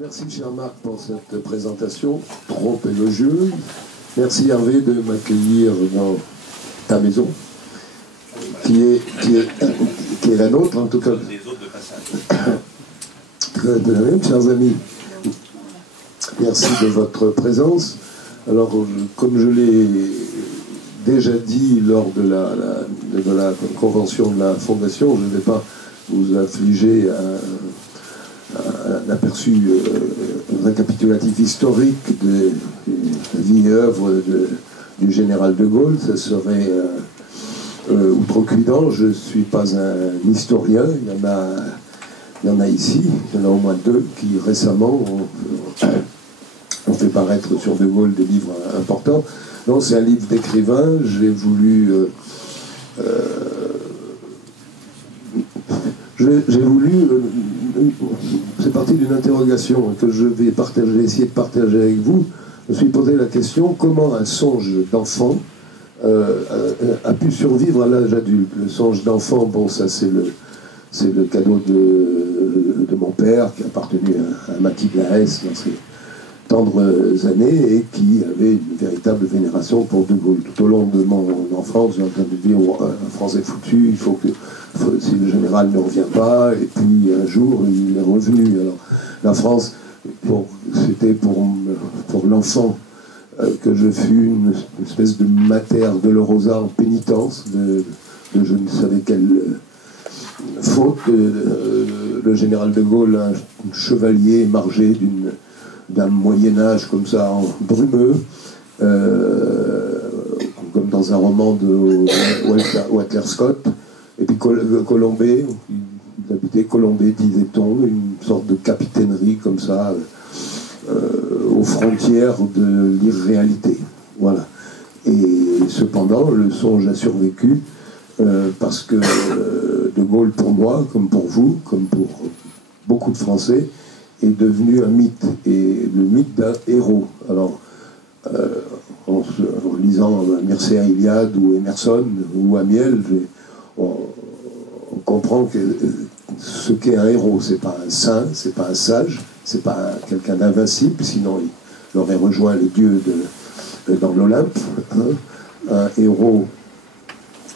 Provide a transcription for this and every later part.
Merci, cher Marc, pour cette présentation trop élogieuse. Merci, Hervé, de m'accueillir dans ta maison, qui est la nôtre, en tout cas. Très bien, chers amis. Merci de votre présence. Alors, comme je l'ai déjà dit lors de la convention de la Fondation, je ne vais pas vous affliger un aperçu récapitulatif historique de la vie et œuvre du général de Gaulle. Ça serait outrecuidant. Je ne suis pas un historien. Il y en a ici, il y en a au moins deux qui récemment ont fait paraître sur de Gaulle des livres importants. Non, c'est un livre d'écrivain. J'ai voulu c'est parti d'une interrogation que je vais essayer de partager avec vous. Je me suis posé la question: comment un songe d'enfant a pu survivre à l'âge adulte? Le songe d'enfant, bon, ça c'est le cadeau de mon père, qui a appartenu à Mathilde Laès dans ses tendres années et qui avait une véritable vénération pour de Gaulle. Tout au long de mon enfance, j'ai entendu dire: la France est foutue, si le général ne revient pas. Et puis un jour, il est revenu. Alors, la France, c'était pour l'enfant que je fus une espèce de mater dolorosa en pénitence de je ne savais quelle faute. Le général de Gaulle, un chevalier margé d'un Moyen-Âge comme ça, en brumeux, comme dans un roman de Walter Scott. Et puis Colombey, il habitait Colombey, disait-on, une sorte de capitainerie comme ça, aux frontières de l'irréalité. Voilà. Et cependant, le songe a survécu parce que de Gaulle, pour moi, comme pour vous, comme pour beaucoup de Français, est devenu un mythe, et le mythe d'un héros. Alors, en lisant Mircea Eliade ou Emerson ou Amiel, on comprend que ce qu'est un héros, c'est pas un saint, c'est pas un sage, c'est pas quelqu'un d'invincible, sinon il aurait rejoint les dieux dans l'Olympe. Un héros,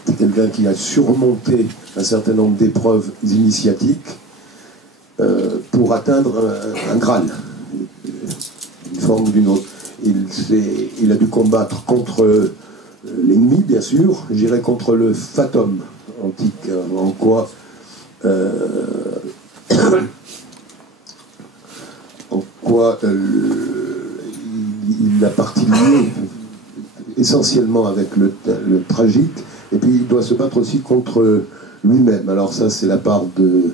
c'est quelqu'un qui a surmonté un certain nombre d'épreuves initiatiques pour atteindre un Graal, une forme ou d'une autre. Il a dû combattre contre l'ennemi, bien sûr, j'irais contre le fatum antique, en quoi il a particulier essentiellement avec le tragique, et puis il doit se battre aussi contre lui-même. Alors ça, c'est la part de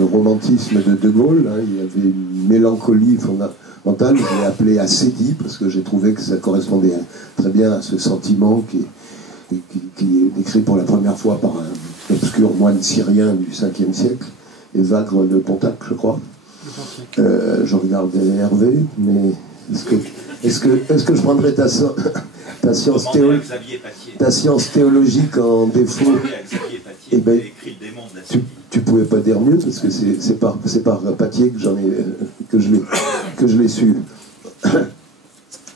romantisme de Gaulle. Il y avait une mélancolie fondamentale, je l'ai appelé acédie, parce que j'ai trouvé que ça correspondait très bien à ce sentiment qui est décrit pour la première fois par un obscur moine syrien du 5e siècle, Évagre de Pontac, je crois. Je regarde Hervé, mais est-ce que je prendrais ta science théologique en défaut? Eh ben, tu pouvais pas dire mieux, parce que c'est par Patier que je l'ai su.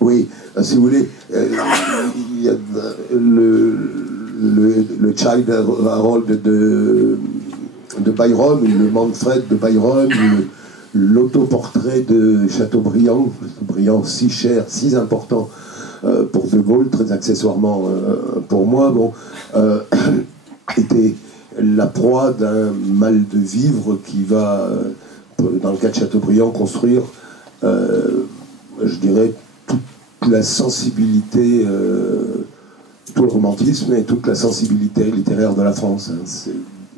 Oui, si vous voulez, il y a le Child Harold de Byron, le Manfred de Byron, l'autoportrait de Chateaubriand si cher, si important pour De Gaulle, très accessoirement pour moi, était la proie d'un mal de vivre qui va, dans le cas de Chateaubriand, construire, je dirais, toute la sensibilité, tout le romantisme et toute la sensibilité littéraire de la France.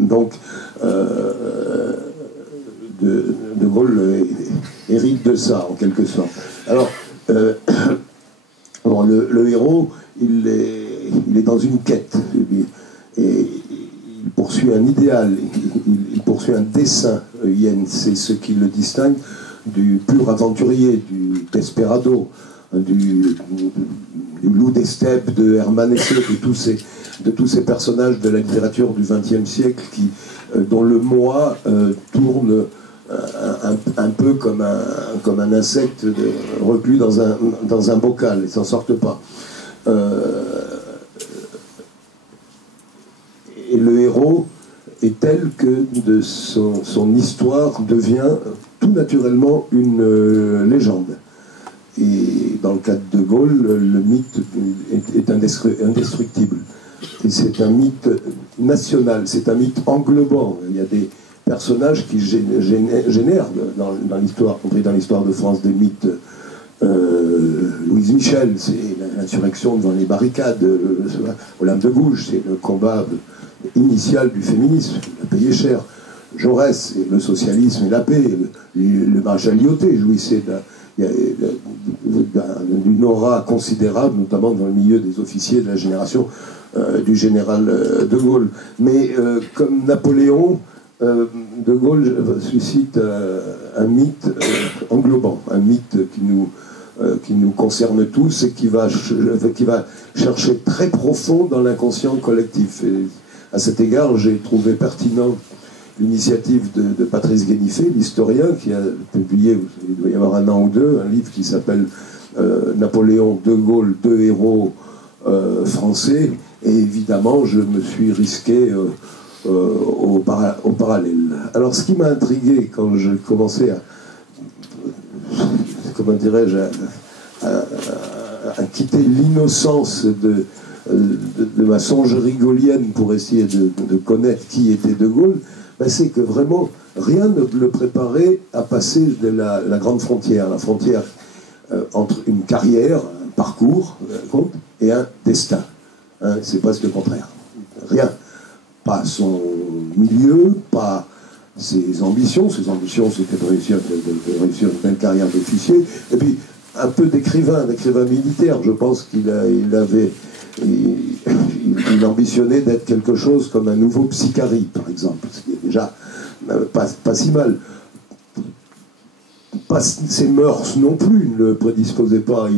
Donc, de Gaulle hérite de ça, en quelque sorte. Alors, le héros, il est dans une quête, et il poursuit un idéal, il poursuit un dessein. C'est ce qui le distingue du pur aventurier, du desperado, du loup des steppes de Hermann Hesse, de tous ces personnages de la littérature du XXe siècle dont le moi tourne un peu comme un insecte reclus dans un bocal, ils ne s'en sortent pas. Et le héros est tel que de son histoire devient tout naturellement une légende. Et dans le cas de Gaulle, le mythe est indestructible. Et c'est un mythe national, c'est un mythe englobant. Il y a des personnages qui génèrent dans l'histoire, compris dans l'histoire de France, des mythes. Louise Michel, c'est l'insurrection devant les barricades. Olympe de Gouges, c'est le combat initial du féminisme, il a payé cher. Jaurès, c'est le socialisme et la paix. Le maréchal Lyautey jouissait d'une aura considérable, notamment dans le milieu des officiers de la génération du général de Gaulle. Mais comme Napoléon, de Gaulle suscite un mythe englobant, un mythe qui nous concerne tous et qui va chercher très profond dans l'inconscient collectif. Et à cet égard, j'ai trouvé pertinent l'initiative de Patrice Guénifé, l'historien, qui a publié, il doit y avoir un an ou deux, un livre qui s'appelle Napoléon, De Gaulle, deux héros français. Et évidemment, je me suis risqué au parallèle. Alors, ce qui m'a intrigué quand je commençais comment dirais-je, à quitter l'innocence de ma songerie gaulienne pour essayer de connaître qui était De Gaulle, ben c'est que vraiment rien ne le préparait à passer de la grande frontière, la frontière entre une carrière, un parcours, et un destin. Hein, c'est presque le contraire. Rien. Pas son milieu, pas ses ambitions. Ses ambitions, c'était de réussir une belle carrière d'officier. Et puis, un peu d'écrivain militaire. Je pense qu'il ambitionnait d'être quelque chose comme un nouveau Psychari, par exemple. Ce qui est déjà pas si mal. Pas ses mœurs non plus ne le prédisposaient pas.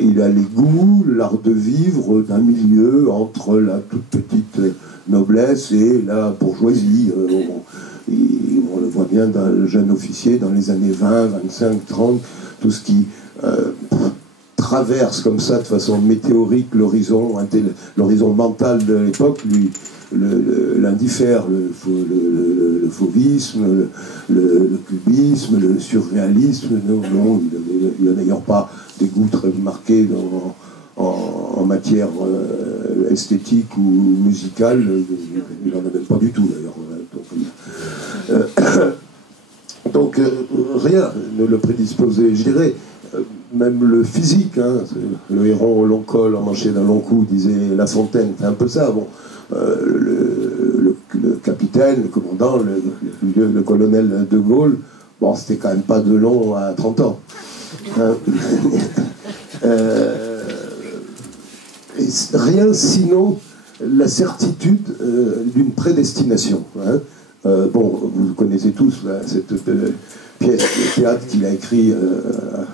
Il a les goûts, l'art de vivre d'un milieu entre la toute petite noblesse et la bourgeoisie. On le voit bien dans le jeune officier dans les années 20, 25, 30, tout ce qui traverse comme ça de façon météorique l'horizon mental de l'époque, lui l'indiffère, le fauvisme, le cubisme, le surréalisme. Non, il n'a d'ailleurs pas des goûts très marqués en matière esthétique ou musicale. Il n'en a même pas du tout d'ailleurs. Donc rien ne le prédisposait, je dirais. Même le physique, hein, le héron au long col, emmanché d'un long cou, disait La Fontaine, c'est un peu ça. Bon, le capitaine, le commandant, le colonel de Gaulle, bon, c'était quand même pas de long à 30 ans. Hein. Rien sinon la certitude d'une prédestination. Hein. Bon, vous connaissez tous cette pièce de théâtre qu'il a écrite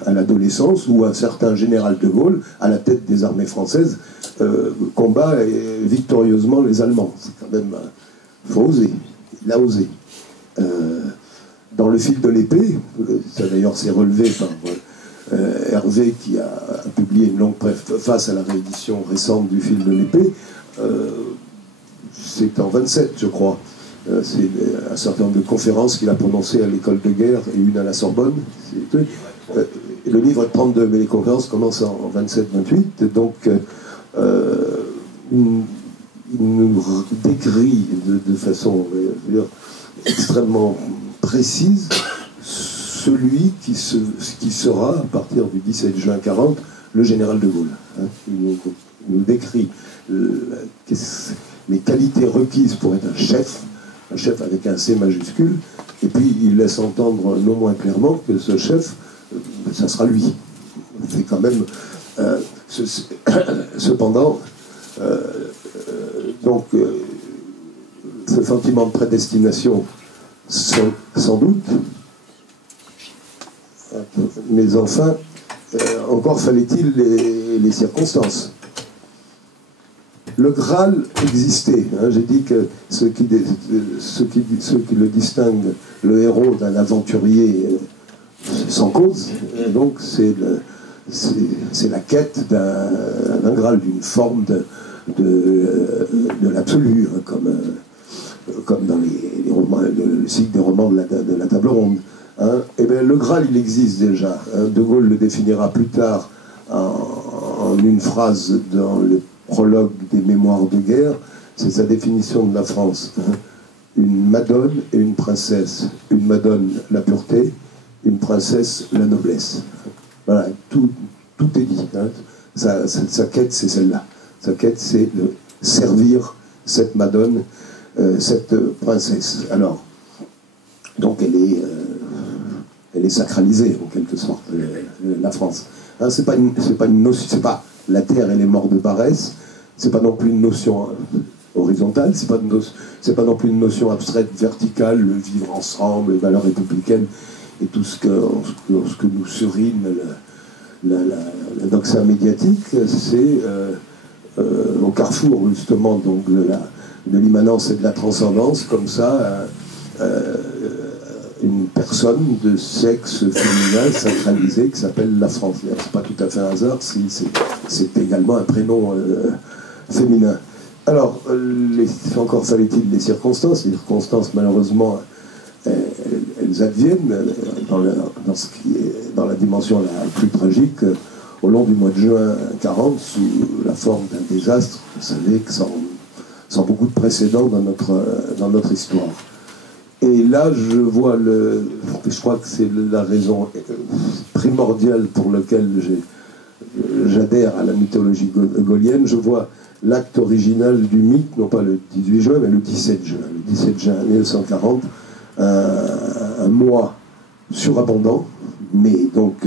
à l'adolescence, où un certain général de Gaulle, à la tête des armées françaises, combat victorieusement les Allemands. C'est quand même... faut oser. Il a osé. Dans Le fil de l'épée, ça d'ailleurs s'est relevé par Hervé, qui a publié une longue préface à la réédition récente du fil de l'épée. C'est en 27, je crois. C'est un certain nombre de conférences qu'il a prononcées à l'école de guerre et une à la Sorbonne. Le livre est 32, mais les conférences commencent en 27-28. Donc, il nous décrit de façon extrêmement précise celui qui sera, à partir du 17 juin 40, le général de Gaulle. Hein. Il nous décrit les qualités requises pour être un chef avec un C majuscule, et puis il laisse entendre non moins clairement que ce chef, ça sera lui. C'est quand même... cependant, donc, ce sentiment de prédestination, sans doute, mais enfin, encore fallait-il les circonstances. le Graal existait. Hein. J'ai dit que ce qui le distingue, le héros d'un aventurier sans cause, donc c'est la quête d'un Graal, d'une forme de l'absolu, hein, comme dans les romans, le cycle des romans de la table ronde. Hein. Et bien, le Graal, il existe déjà. Hein. De Gaulle le définira plus tard en une phrase dans le prologue des Mémoires de guerre. C'est sa définition de la France. Hein. Une madone et une princesse. Une madone, la pureté, une princesse, la noblesse. Voilà, tout est dit. Hein. Sa quête, c'est celle-là. Sa quête, c'est de servir cette madone, cette princesse. Alors, donc elle est sacralisée, en quelque sorte, la France. Hein, c'est pas une notion, c'est pas la terre et les morts de paresse, c'est pas non plus une notion horizontale, c'est pas non plus une notion abstraite, verticale, le vivre ensemble, les valeurs républicaines, et tout ce que nous surine la doxa médiatique, c'est au carrefour justement donc de l'immanence et de la transcendance, comme ça, une personne de sexe féminin sacralisé qui s'appelle la France. C'est pas tout à fait un hasard si c'est également un prénom féminin. Alors, encore fallait-il les circonstances. Les circonstances, malheureusement, elles adviennent dans la dimension la plus tragique, au long du mois de juin 40, sous la forme d'un désastre, vous savez, sans beaucoup de précédents dans notre histoire. Et là, je crois que c'est la raison primordiale pour laquelle j'adhère à la mythologie gaulienne. Je vois l'acte original du mythe, non pas le 18 juin, mais le 17 juin. Le 17 juin 1940, un mois surabondant, mais donc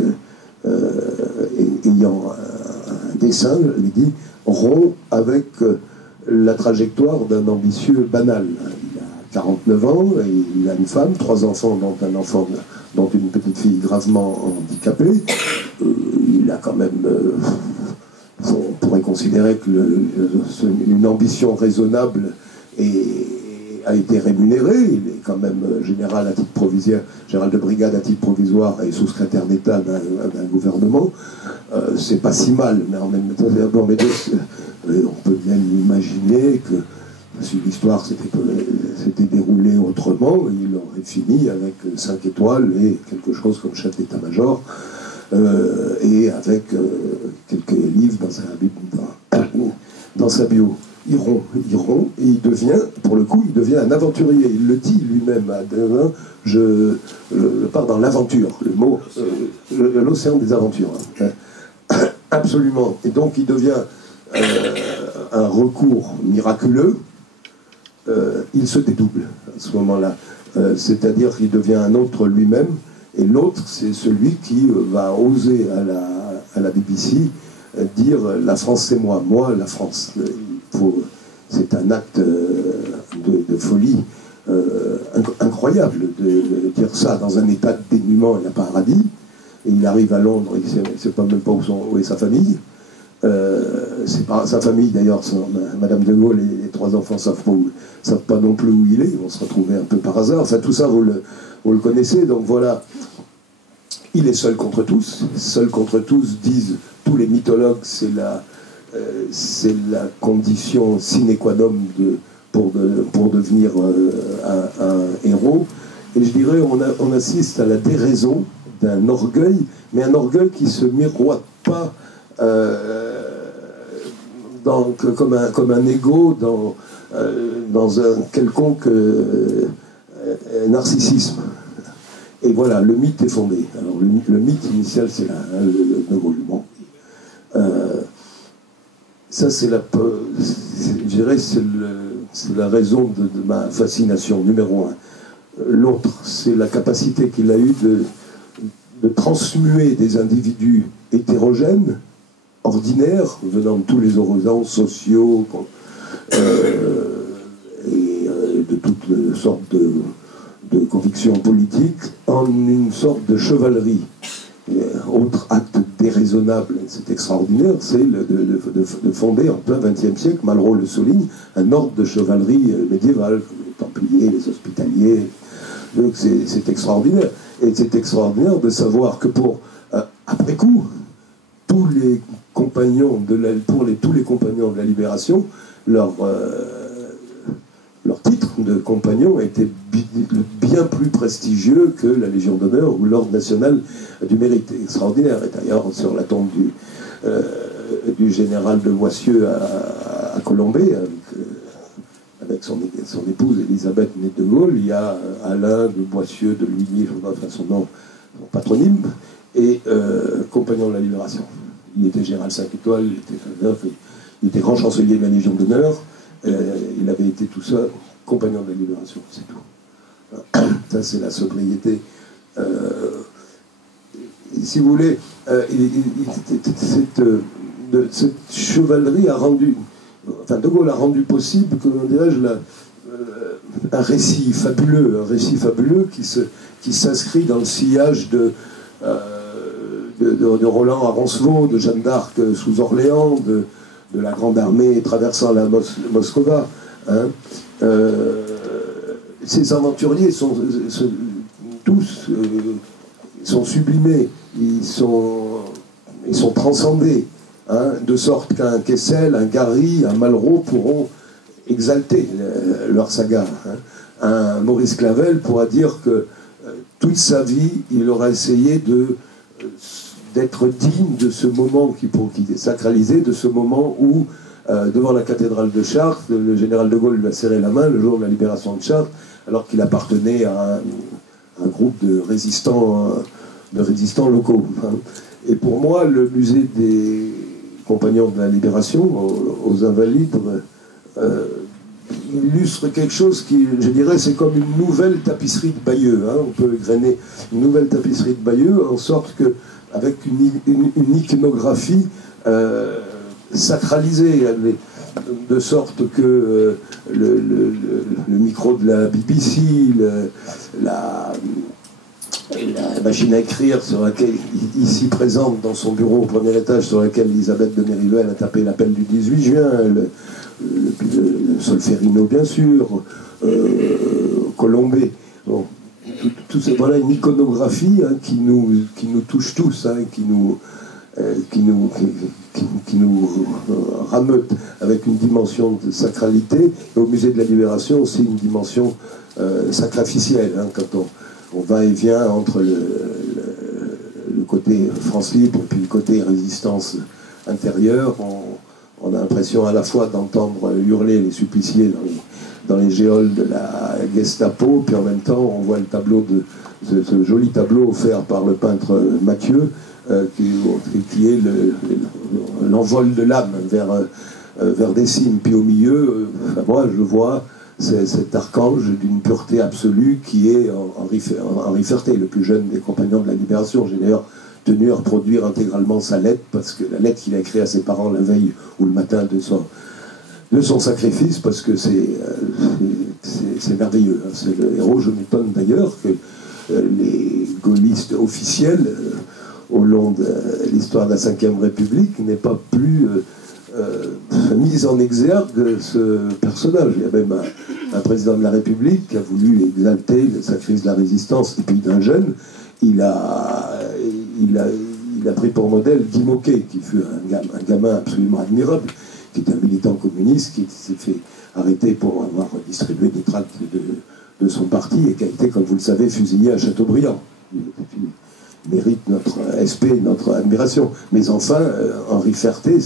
ayant un dessin, je l'ai dit, rond avec la trajectoire d'un ambitieux banal. Il a 49 ans, et il a une femme, 3 enfants, dont une petite fille gravement handicapée. Il a quand même, on pourrait considérer que une ambition raisonnable a été rémunérée. Il est quand même général de brigade à titre provisoire et sous-secrétaire d'État d'un gouvernement. C'est pas si mal, mais en même temps, on peut bien imaginer que si l'histoire s'était déroulée autrement, il aurait fini avec 5 étoiles et quelque chose comme chef d'état-major, et avec quelques livres dans sa bio. Il rompt, et il devient, pour le coup, un aventurier. Il le dit lui-même à Devin, je pars dans l'aventure, le mot, l'océan des aventures. Hein. Absolument. Et donc il devient un recours miraculeux. Il se dédouble à ce moment-là. C'est-à-dire qu'il devient un autre lui-même, et l'autre, c'est celui qui va oser à la BBC dire « La France, c'est moi, la France ». C'est un acte de folie incroyable de dire ça dans un état de dénuement et de paradis. Et il arrive à Londres, il ne sait même pas où est sa famille. C'est pas sa famille d'ailleurs, Madame de Gaulle et les 3 enfants savent pas non plus où il est, ils vont se retrouver un peu par hasard. Enfin, tout ça, vous le connaissez, donc voilà. Il est seul contre tous, disent tous les mythologues, c'est la condition sine qua non pour devenir un héros. Et je dirais, on assiste à la déraison d'un orgueil, mais un orgueil qui ne se miroite pas comme un ego dans un quelconque narcissisme. Et voilà, le mythe est fondé. Alors le mythe initial, c'est De Gaulle. Bon. Ça, c'est la raison de ma fascination, numéro 1. L'autre, c'est la capacité qu'il a eue de transmuer des individus hétérogènes, ordinaires, venant de tous les horizons sociaux, et de toutes sortes de convictions politiques, en une sorte de chevalerie. Autre acte raisonnable, c'est extraordinaire, c'est de fonder en plein XXe siècle, Malraux le souligne, un ordre de chevalerie médiévale, comme les Templiers, les Hospitaliers. Donc c'est extraordinaire. Et c'est extraordinaire de savoir que après coup, tous les compagnons tous les compagnons de la Libération, leur titre de compagnon était bien plus prestigieux que la Légion d'honneur ou l'Ordre national du mérite. Extraordinaire. Et d'ailleurs, sur la tombe du général de Boissieu à Colombey, avec son épouse Elisabeth née de Gaulle, il y a Alain de Boissieu de Luynes, enfin son nom, son patronyme, et compagnon de la Libération. Il était général 5 étoiles, il était grand chancelier de la Légion d'honneur, il avait été tout ça, compagnon de la Libération, c'est tout. Ça, c'est la sobriété. Si vous voulez, cette chevalerie a rendu, enfin De Gaulle a rendu possible, comment dirais-je, un récit fabuleux qui s'inscrit dans le sillage de Roland à Roncevaux, de Jeanne d'Arc sous Orléans, de la Grande Armée traversant la Moscova. Hein. Ces aventuriers tous sont sublimés, ils sont transcendés, hein, de sorte qu'un Kessel, un Gary, un Malraux pourront exalter leur saga. Hein. Un Maurice Clavel pourra dire que toute sa vie, il aura essayé d'être digne de ce moment qui est sacralisé, de ce moment où, devant la cathédrale de Chartres, le général de Gaulle lui a serré la main le jour de la libération de Chartres, alors qu'il appartenait à un groupe de résistants locaux. Hein. Et pour moi, le musée des compagnons de la Libération, aux Invalides, illustre quelque chose qui, je dirais, c'est comme une nouvelle tapisserie de Bayeux. Hein. On peut égrener une nouvelle tapisserie de Bayeux, en sorte que, avec une iconographie sacralisée, de sorte que le micro de la BBC, la machine à écrire sur laquelle, ici présente dans son bureau au premier étage, sur laquelle Elisabeth de Mérivelle a tapé l'appel du 18 juin, le Solferino bien sûr, Colombey. Bon, voilà une iconographie, hein, qui nous touche tous, hein, qui nous rameute avec une dimension de sacralité, et au musée de la Libération aussi une dimension sacrificielle, hein, quand on va et vient entre le côté France libre et puis le côté résistance intérieure. On a l'impression à la fois d'entendre hurler les suppliciés dans les géoles de la Gestapo, puis en même temps on voit le tableau ce joli tableau offert par le peintre Mathieu, qui est l'envol de l'âme vers des cimes. Puis au milieu, moi je vois cet archange d'une pureté absolue qui est Henri Ferté, le plus jeune des compagnons de la Libération. J'ai d'ailleurs tenu à reproduire intégralement sa lettre, parce que la lettre qu'il a écrite à ses parents la veille ou le matin de son sacrifice, parce que c'est merveilleux. C'est le héros. Je m'étonne d'ailleurs que les gaullistes officiels, au long de l'histoire de la Ve République, n'aient pas plus mis en exergue ce personnage. Il y a même un président de la République qui a voulu exalter le sacrifice de la résistance, et puis d'un jeune, il a pris pour modèle Guy Môquet, qui fut un gamin absolument admirable, qui était un militant communiste, qui s'est fait arrêter pour avoir distribué des tracts de son parti, et qui a été, comme vous le savez, fusillé à Chateaubriand. Il mérite notre respect, notre admiration. Mais enfin, Henri Ferté,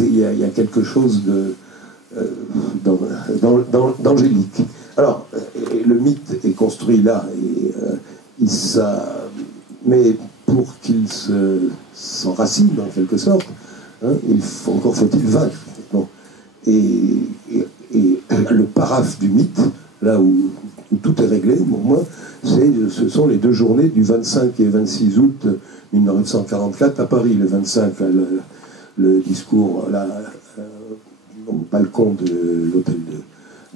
il y a quelque chose d'angélique. Alors, le mythe est construit là, et mais pour qu'il s'enracine en quelque sorte, hein, encore faut-il vaincre. Bon. Et le paraphe du mythe, là où tout est réglé, pour moi, ce sont les 2 journées du 25 et 26 août 1944 à Paris. Le 25, le discours là, au balcon de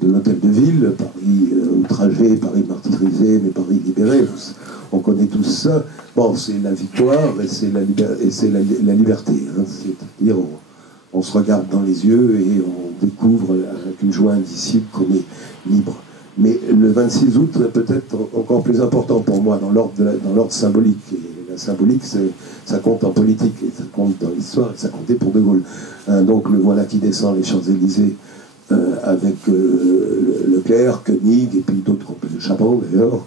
l'hôtel de ville, Paris outre outragé, Paris martyrisé, mais Paris libéré. On connaît tous ça. Bon, c'est la victoire et c'est la liberté. Hein. C'est-à-dire, on se regarde dans les yeux et on découvre avec une joie indicible qu'on est libre. Mais le 26 août est peut-être encore plus important pour moi dans l'ordre symbolique. Et la symbolique, ça compte en politique, et ça compte dans l'histoire, et ça comptait pour De Gaulle. Donc le voilà qui descend les Champs-Élysées avec Leclerc, Koenig, et puis d'autres, Chaban d'ailleurs,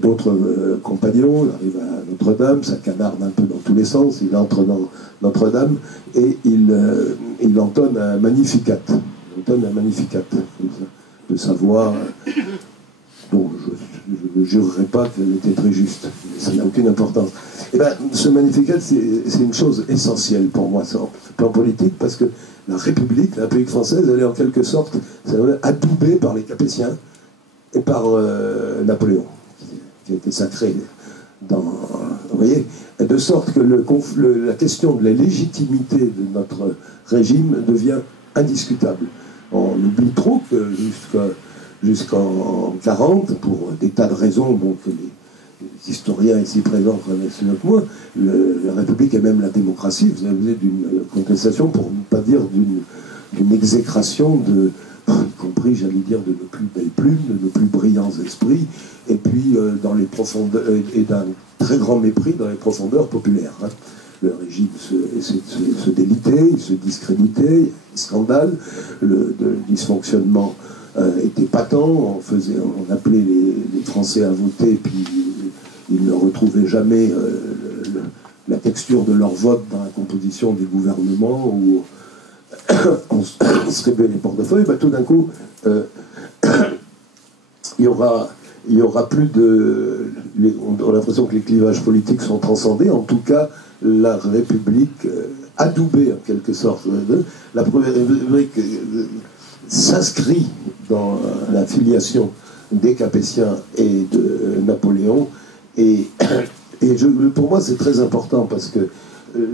d'autres compagnons. Il arrive à Notre-Dame, ça canarde un peu dans tous les sens, il entre dans Notre-Dame, et il entonne un Magnificat. De sa voix, dont je ne jurerai pas qu'elle était très juste, ça n'a aucune importance. Et bien, ce Magnificat, c'est une chose essentielle pour moi, sur le plan politique, parce que la République française, elle est en quelque sorte adoubée par les Capétiens et par Napoléon, qui a été sacré dans... Vous voyez, de sorte que la question de la légitimité de notre régime devient indiscutable. On oublie trop que jusqu'en 40, pour des tas de raisons dont les historiens ici présents connaissent mieux que moi, la République et même la démocratie faisaient d'une contestation, pour ne pas dire d'une exécration y compris, j'allais dire, de nos plus belles plumes, de nos plus brillants esprits, et puis dans les profondeurs, et d'un très grand mépris dans les profondeurs populaires. Hein. Le régime se délitait, il se discréditait, scandale, le dysfonctionnement était patent, on appelait les Français à voter, puis ils ne retrouvaient jamais la texture de leur vote dans la composition des gouvernements, où on se distribuait les portefeuilles. Ben, tout d'un coup, il y aura plus de... On a l'impression que les clivages politiques sont transcendés, en tout cas la République adoubée en quelque sorte. La Première République s'inscrit dans la filiation des Capétiens et de Napoléon, et pour moi c'est très important, parce que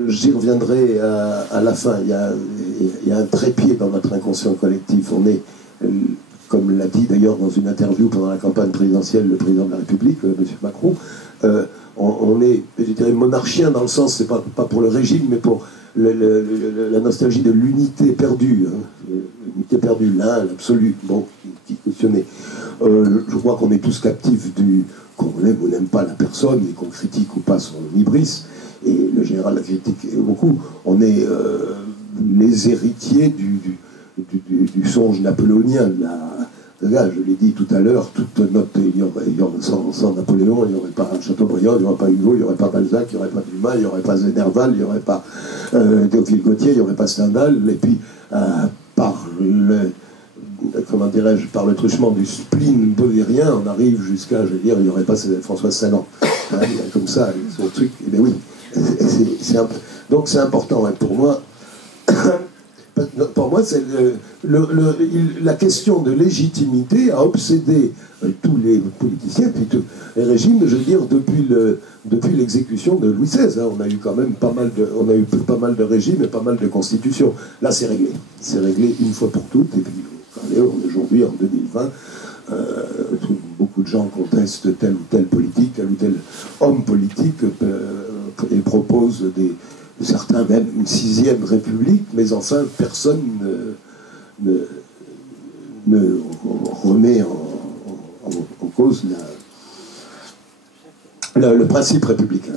j'y reviendrai à la fin. Il y a un trépied dans notre inconscient collectif. On est, comme l'a dit d'ailleurs dans une interview pendant la campagne présidentielle le président de la République, M. Macron, on est, je dirais, monarchien dans le sens, c'est pas pour le régime, mais pour la nostalgie de l'unité perdue. Hein, l'unité perdue, l'un, l'absolu, bon, qui est questionné. Je crois qu'on est tous captifs qu'on aime ou n'aime pas la personne, et qu'on critique ou pas son hybris, et le général la critique beaucoup. On est les héritiers du songe napoléonien. Là, je l'ai dit tout à l'heure, sans Napoléon, il n'y aurait pas Chateaubriand, il n'y aurait pas Hugo, il n'y aurait pas Balzac, il n'y aurait pas Dumas, il n'y aurait pas Zénerval, il n'y aurait pas Théophile Gautier, il n'y aurait pas Stendhal, et puis par le truchement du spleen baudérien, on arrive jusqu'à, je veux dire, il n'y aurait pas François Sagan. Hein, comme ça, son truc, et bien oui. Donc c'est important, hein, pour moi. Pour moi, c'est la question de légitimité a obsédé tous les politiciens, puis tous les régimes, je veux dire, depuis l'exécution de Louis XVI. Hein, on a eu quand même pas mal de régimes et pas mal de constitutions. Là, c'est réglé. C'est réglé une fois pour toutes. Et puis, aujourd'hui, en 2020, beaucoup de gens contestent telle ou telle politique, tel ou tel homme politique, et proposent certains même une 6e république, mais enfin personne ne remet en cause le principe républicain.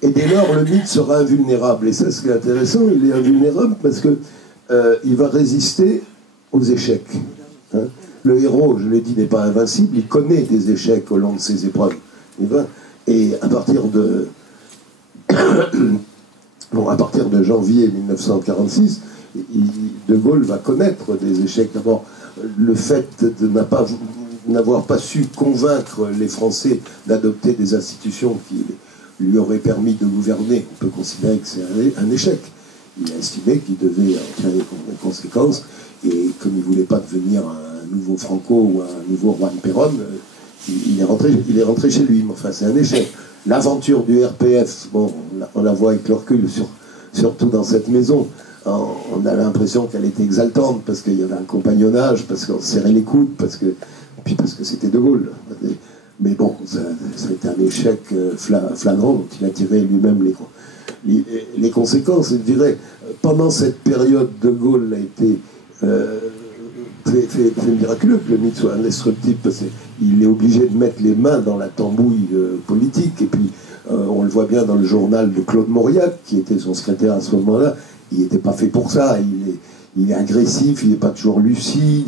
Et dès lors, le mythe sera invulnérable. Et ça, ce qui est intéressant, il est invulnérable parce que il va résister aux échecs. Hein. Le héros, je l'ai dit, n'est pas invincible, il connaît des échecs au long de ses épreuves. Et à partir de janvier 1946, De Gaulle va connaître des échecs. D'abord, le fait de n'avoir pas su convaincre les Français d'adopter des institutions qui lui auraient permis de gouverner, on peut considérer que c'est un échec. Il a estimé qu'il devait en tirer les conséquences, et comme il ne voulait pas devenir un nouveau Franco ou un nouveau Juan Perón, il est rentré chez lui. Mais enfin, c'est un échec. L'aventure du RPF, bon, on la voit avec le recul, surtout dans cette maison, on a l'impression qu'elle était exaltante, parce qu'il y avait un compagnonnage, parce qu'on serrait les coudes, parce que c'était De Gaulle. Mais bon, ça a été un échec flagrant, dont il a tiré lui-même les conséquences. Je dirais, pendant cette période, De Gaulle a été fait miraculeux que le mythe soit indestructible, parce qu'il est obligé de mettre les mains dans la tambouille politique. Et puis, on le voit bien dans le journal de Claude Mauriac, qui était son secrétaire à ce moment-là. Il n'était pas fait pour ça. Il est agressif, il n'est pas toujours lucide,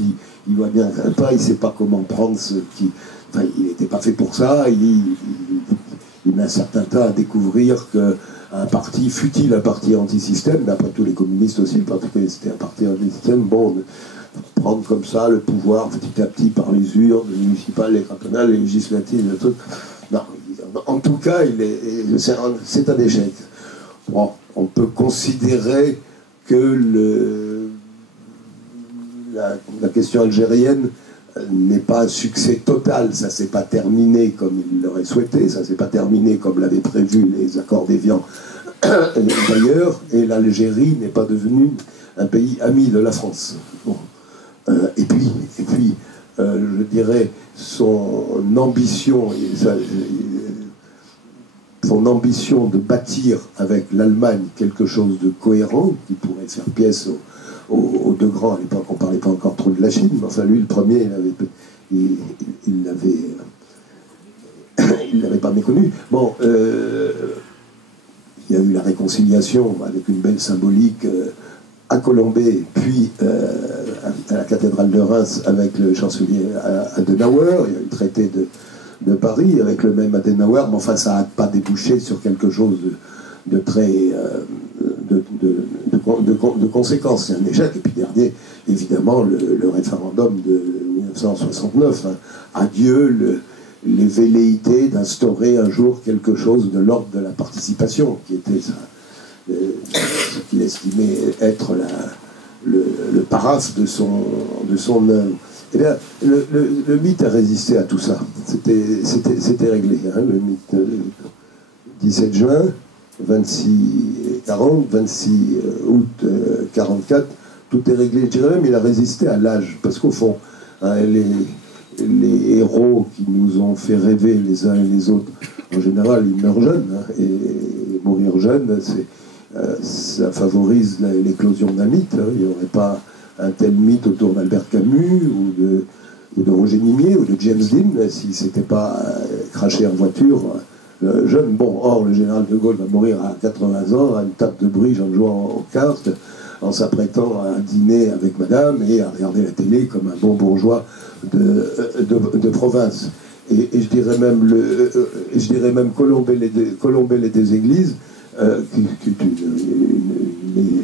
il voit bien pas, il ne sait pas comment prendre ce qui... Enfin, il n'était pas fait pour ça. Il met un certain temps à découvrir qu'un parti, fut-il un parti anti-système, mais après tous les communistes aussi, le Parti communiste c'était un parti anti-système, bon, prendre comme ça le pouvoir petit à petit par les urnes, les municipales, les cantonales, les législatives, les trucs. Non, en tout cas, c'est un échec. Bon, on peut considérer que la question algérienne n'est pas un succès total, ça s'est pas terminé comme il l'aurait souhaité, ça s'est pas terminé comme l'avaient prévu les accords d'Évian d'ailleurs, et l'Algérie n'est pas devenue un pays ami de la France. Bon. Et puis je dirais, son ambition de bâtir avec l'Allemagne quelque chose de cohérent, qui pourrait faire pièce aux deux grands. À l'époque, on ne parlait pas encore trop de la Chine, mais enfin, lui, le premier, il l'avait pas méconnu. Bon, il y a eu la réconciliation avec une belle symbolique à Colombey, puis à la cathédrale de Reims avec le chancelier Adenauer. Il y a eu le traité de Paris avec le même Adenauer, mais enfin, ça n'a pas débouché sur quelque chose de très... de conséquences. C'est un échec. Et puis dernier, évidemment, le référendum de 1969. Hein. Adieu les velléités d'instaurer un jour quelque chose de l'ordre de la participation, qui était ce qu'il estimait être le paraphe de son œuvre. Eh bien, le mythe a résisté à tout ça. C'était réglé. Hein, le mythe 17 juin, 26 août 44, tout est réglé. Je dirais même il a résisté à l'âge, parce qu'au fond, hein, les héros qui nous ont fait rêver les uns et les autres, en général, ils meurent jeunes, hein, et mourir jeune, ça favorise l'éclosion d'un mythe. Hein. Il n'y aurait pas un tel mythe autour d'Albert Camus ou de Roger Nimier ou de James Dean si c'était pas craché en voiture jeune. Bon, or le général de Gaulle va mourir à 80 ans à une table de bridge en jouant aux cartes, en s'apprêtant à dîner avec madame et à regarder la télé comme un bon bourgeois de province. Et je dirais même Colombey des Églises, qui est une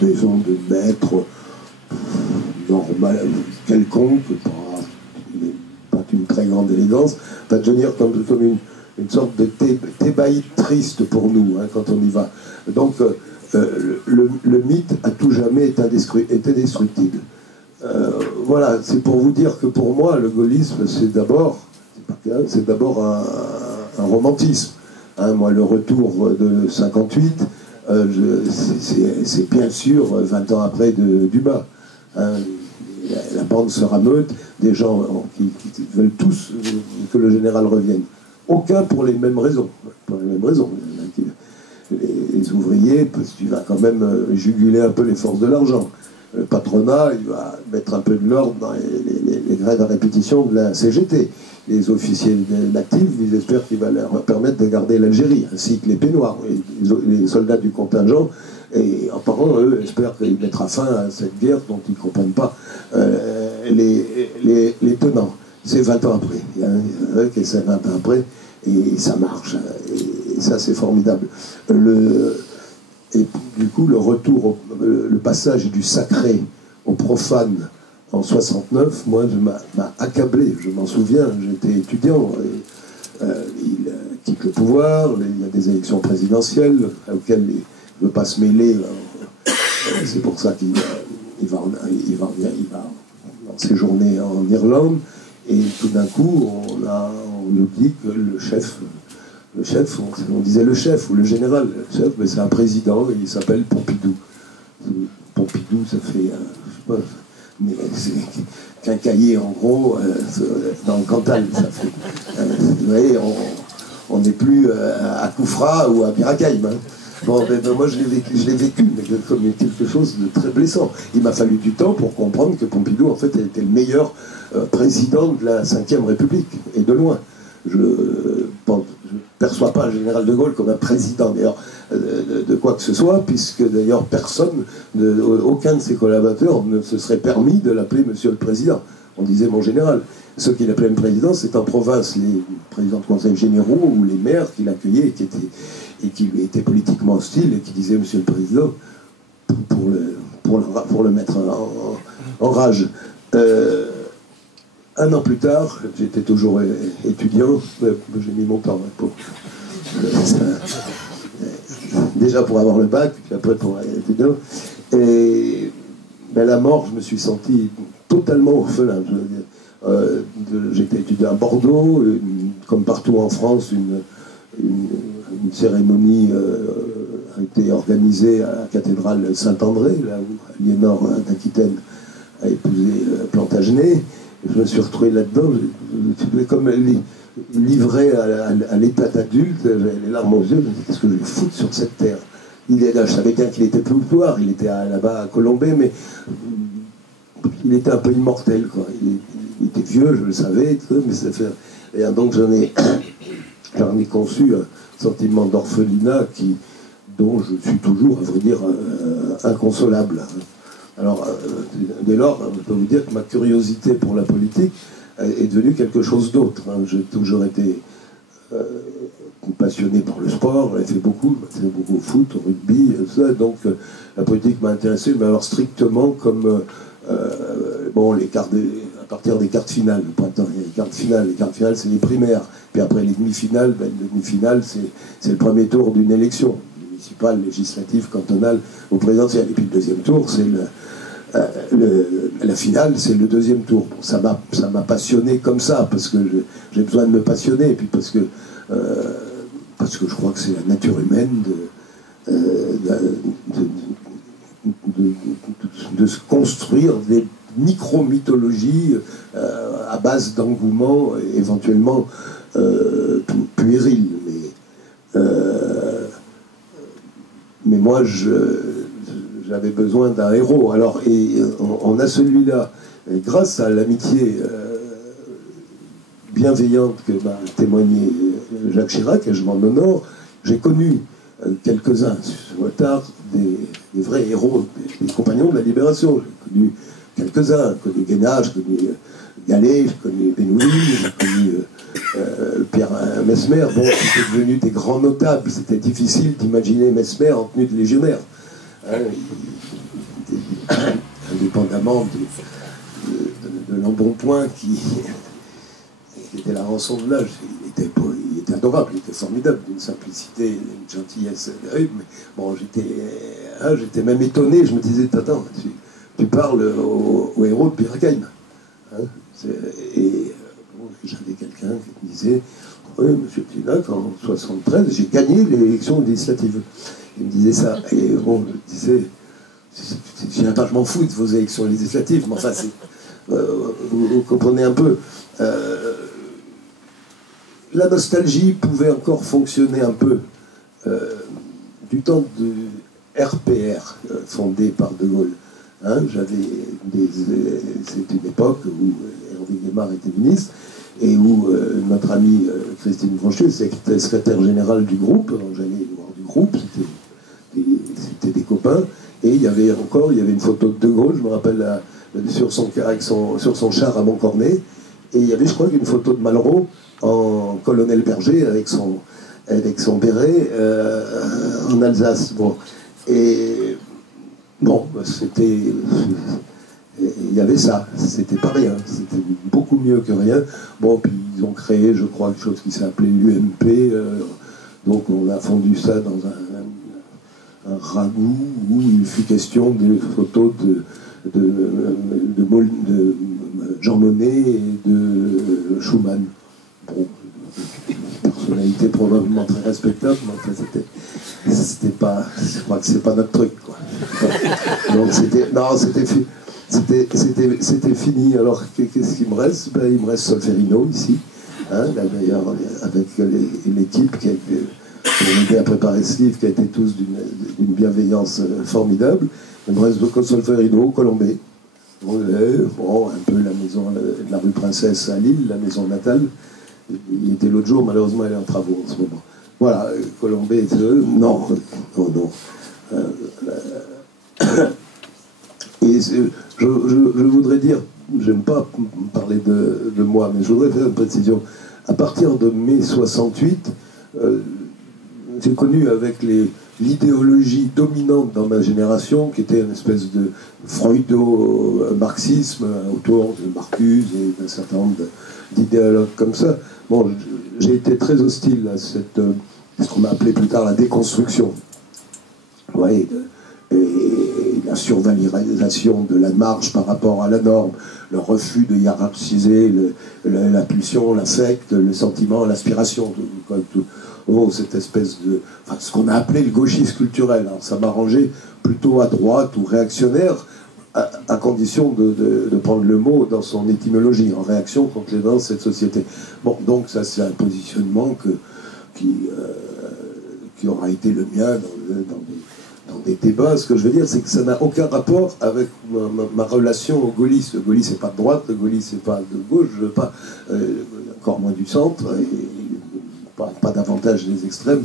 maison de maître normale, quelconque, pas une très grande élégance, va devenir comme une sorte de thébaïde triste pour nous, hein, quand on y va. Donc le mythe a tout jamais été indestructible. Voilà, c'est pour vous dire que pour moi, le gaullisme, c'est d'abord un romantisme. Hein, moi, le retour de 58, c'est bien sûr 20 ans après de Dumas. Hein, la bande se rameute, des gens qui veulent tous que le général revienne. Aucun pour les mêmes raisons. Pour les mêmes raisons. Les ouvriers, parce que tu vas quand même juguler un peu les forces de l'argent. Le patronat, il va mettre un peu de l'ordre dans les grèves à répétition de la CGT. Les officiers d'actifs, ils espèrent qu'il va leur permettre de garder l'Algérie, ainsi que les Pénoirs, les soldats du contingent. Et en parlant, eux, espèrent qu'il mettra fin à cette guerre dont ils ne comprennent pas les tenants. C'est 20 ans après. Il y a un qui est 20 ans après, et ça marche. Et ça, c'est formidable. Et du coup, le retour, le passage du sacré au profane en 69, moi, m'a accablé. Je m'en souviens, j'étais étudiant. Il quitte le pouvoir, il y a des élections présidentielles auxquelles il ne veut pas se mêler. C'est pour ça qu'il va dans séjourner en Irlande. Et tout d'un coup, on nous dit que le chef, on disait le chef ou le général, le chef, mais c'est un président, et il s'appelle Pompidou. Pompidou, ça fait, je sais pas, mais c'est qu'un cahier en gros dans le Cantal. Ça fait, vous voyez, on n'est plus à Koufra ou à Birakeim. Hein. Bon, moi je l'ai vécu, mais comme quelque chose de très blessant. Il m'a fallu du temps pour comprendre que Pompidou, en fait, était le meilleur président de la Ve République, et de loin. Je ne perçois pas le général de Gaulle comme un président, d'ailleurs, de quoi que ce soit, puisque d'ailleurs personne, aucun de ses collaborateurs ne se serait permis de l'appeler Monsieur le Président. On disait mon général. Ceux qui l'appelaient le président, c'est en province, les présidents de conseils généraux ou les maires qui l'accueillaient et qui lui étaient politiquement hostiles et qui disaient Monsieur le Président pour le mettre en rage. Un an plus tard, j'étais toujours étudiant, j'ai mis mon temps déjà pour avoir le bac, puis après pour être étudiant. Et la mort, je me suis senti totalement orphelin. J'étais étudiant à Bordeaux, comme partout en France, une cérémonie a été organisée à la cathédrale Saint-André, là où Aliénor d'Aquitaine a épousé Plantagenet. Je me suis retrouvé là-dedans, comme livré à l'état adulte, j'avais les larmes aux yeux, je me disais, qu'est-ce que je vais foutre sur cette terre? Je savais bien qu'il était plus au pouvoir, il était là-bas à Colombey, mais il était un peu immortel, quoi. Il était vieux, je le savais, mais ça fait... Et donc j'en ai conçu un sentiment d'orphelinat dont je suis toujours, à vrai dire, inconsolable. Alors, dès lors, je peux vous dire que ma curiosité pour la politique est devenue quelque chose d'autre. Hein. J'ai toujours été passionné par le sport, j'ai fait beaucoup au foot, au rugby, tout ça, donc la politique m'a intéressé, mais alors strictement comme à partir des quarts de finale. Le printemps, il y a les quarts de finale, c'est les primaires, puis après les demi-finales, les demi-finales, c'est le premier tour d'une élection municipale, législative, cantonale ou présidentielle, et puis le deuxième tour, c'est la finale, c'est le deuxième tour. Bon, ça m'a passionné comme ça, parce que j'ai besoin de me passionner, et puis parce que je crois que c'est la nature humaine de se construire des micro-mythologies à base d'engouement, éventuellement puéril. Mais moi, j'avais besoin d'un héros. Alors, on a celui-là, grâce à l'amitié bienveillante que m'a témoigné Jacques Chirac, et je m'en honore, j'ai connu quelques-uns sur le tard des vrais héros, des compagnons de la Libération. J'ai connu quelques-uns, j'ai connu Guénard, j'ai connu Gallet, j'ai connu Benouilly, j'ai connu Pierre Mesmer. Bon, c'était devenu des grands notables, c'était difficile d'imaginer Mesmer en tenue de légionnaire. Hein, indépendamment de l'embonpoint qui était la rançon de l'âge. Il était adorable, il était formidable, d'une simplicité, d'une gentillesse. Mais bon, j'étais même étonné, je me disais, attends, tu parles au héros de Birakeim. Hein, et j'avais quelqu'un qui me disait, oui, monsieur Tinac, en 1973, j'ai gagné l'élection législative. Il me disait ça. Et bon, je disais, je m'en fous de vos élections législatives, mais enfin, vous comprenez un peu. La nostalgie pouvait encore fonctionner un peu du temps de RPR, fondé par De Gaulle. Hein, c'était une époque où Hervé Guémard était ministre et où notre amie Christine Brochu, secrétaire générale du groupe, j'allais voir du groupe, c'était des copains, et il y avait une photo de Gaulle, je me rappelle, sur son char à Montcornet, et il y avait, je crois, une photo de Malraux en colonel Berger avec son béret en Alsace. Bon. Et bon, il y avait ça, c'était pas rien, c'était beaucoup mieux que rien. Bon, puis ils ont créé, je crois, quelque chose qui s'appelait l'UMP, donc on a fondu ça dans un ragoût où il fut question des photos de Jean Monnet et de Schumann. Bon, personnalité probablement très respectable, mais enfin, c'était pas, je crois que c'est pas notre truc, quoi. Donc c'était fini. Alors qu'est-ce qu'il me reste? Ben, il me reste Solferino ici, hein, d'ailleurs avec l'équipe qui a m'aider à préparer ce livre, qui a été tous d'une bienveillance formidable. Il me reste Solferino, Colombé. Bon, un peu la maison de la rue Princesse à Lille, la maison natale. Il était l'autre jour, malheureusement, elle est en travaux en ce moment. Voilà, Colombé, non. Et je voudrais dire, j'aime pas parler de moi, mais je voudrais faire une précision. À partir de mai 68, j'ai connu avec l'idéologie dominante dans ma génération, qui était une espèce de freudo-marxisme autour de Marcuse et d'un certain nombre d'idéologues comme ça. Bon, j'ai été très hostile à ce qu'on m'a appelé plus tard la déconstruction. Ouais, et la survalorisation de la marge par rapport à la norme, le refus de hiérarchiser la pulsion, l'affect, le sentiment, l'aspiration, cette espèce de... Enfin, ce qu'on a appelé le gauchisme culturel. Alors, ça m'arrangeait plutôt à droite ou réactionnaire, à condition de prendre le mot dans son étymologie, en réaction contre les danses de cette société. Bon, donc ça c'est un positionnement qui aura été le mien dans des débats. Ce que je veux dire, c'est que ça n'a aucun rapport avec ma relation au gaullisme. Le gaullisme, c'est pas de droite, le gaullisme, c'est pas de gauche, encore moins du centre, et pas davantage des extrêmes.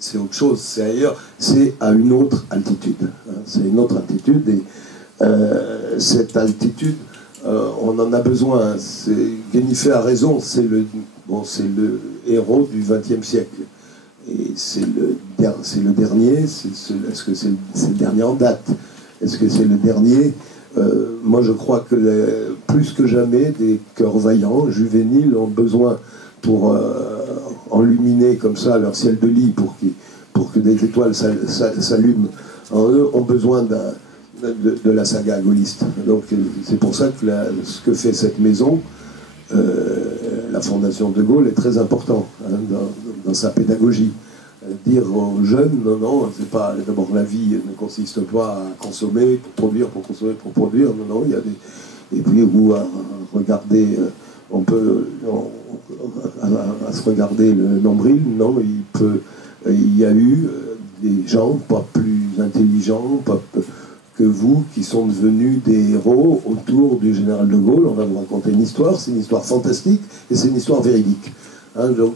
C'est autre chose, c'est ailleurs, c'est à une autre altitude. C'est une autre altitude, et cette altitude, on en a besoin. Guénifé a raison, c'est le héros du XXe siècle. Et c'est le dernier, est-ce que c'est le dernier en date? Est-ce que c'est le dernier? Moi je crois que plus que jamais, des cœurs vaillants, juvéniles, ont besoin pour enluminer comme ça leur ciel de lit, pour que des étoiles s'allument en eux, ont besoin de la saga gaulliste. Donc c'est pour ça que ce que fait cette maison, la Fondation de Gaulle, est très important, hein, dans sa pédagogie. Dire aux jeunes, non, c'est pas, d'abord la vie ne consiste pas à consommer pour produire, non, il y a des... Et puis, ou à regarder, à se regarder le nombril, non, il y a eu des gens pas plus intelligents, que vous, qui sont devenus des héros autour du général de Gaulle. On va vous raconter une histoire, c'est une histoire fantastique, et c'est une histoire véridique. Hein, donc,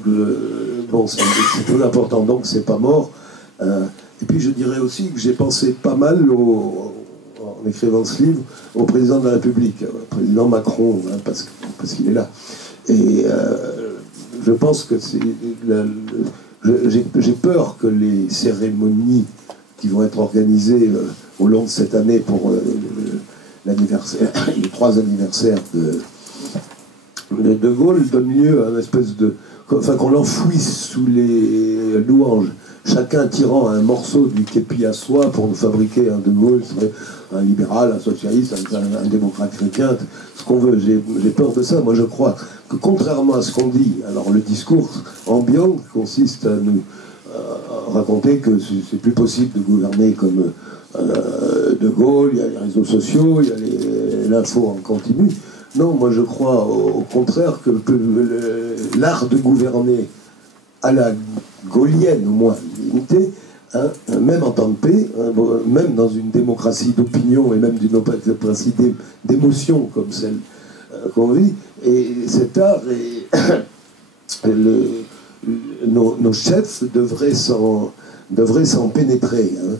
bon, c'est très important, donc c'est pas mort. Et puis je dirais aussi que j'ai pensé pas mal, en écrivant ce livre, au président de la République, au président Macron, hein, parce qu'il est là. Et je pense que j'ai peur que les cérémonies qui vont être organisées au long de cette année pour l'anniversaire, les 3 anniversaires de Gaulle donnent lieu à une espèce de... Enfin, qu'on l'enfouisse sous les louanges, chacun tirant un morceau du képi à soi pour nous fabriquer un De Gaulle, un libéral, un socialiste, un démocrate chrétien, ce qu'on veut. J'ai peur de ça. Moi, je crois que contrairement à ce qu'on dit, alors le discours ambiant consiste à nous raconter que c'est plus possible de gouverner comme De Gaulle, il y a les réseaux sociaux, il y a l'info en continu. Non, moi je crois au contraire que l'art de gouverner à la gaulienne, au moins limitée, hein, même en temps de paix, hein, même dans une démocratie d'opinion et même d'une démocratie d'émotion comme celle qu'on vit, et cet art, nos chefs devraient s'en pénétrer. Hein.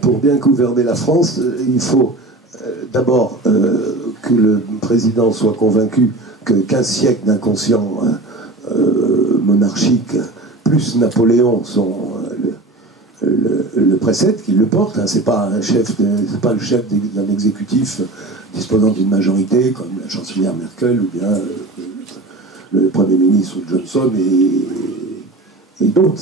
Pour bien gouverner la France, il faut d'abord que le président soit convaincu que 15 siècles d'inconscient monarchique, plus Napoléon, sont le précède qui le porte. Hein. C'est pas le chef d'un exécutif disposant d'une majorité comme la chancelière Merkel ou bien le Premier ministre Johnson et d'autres.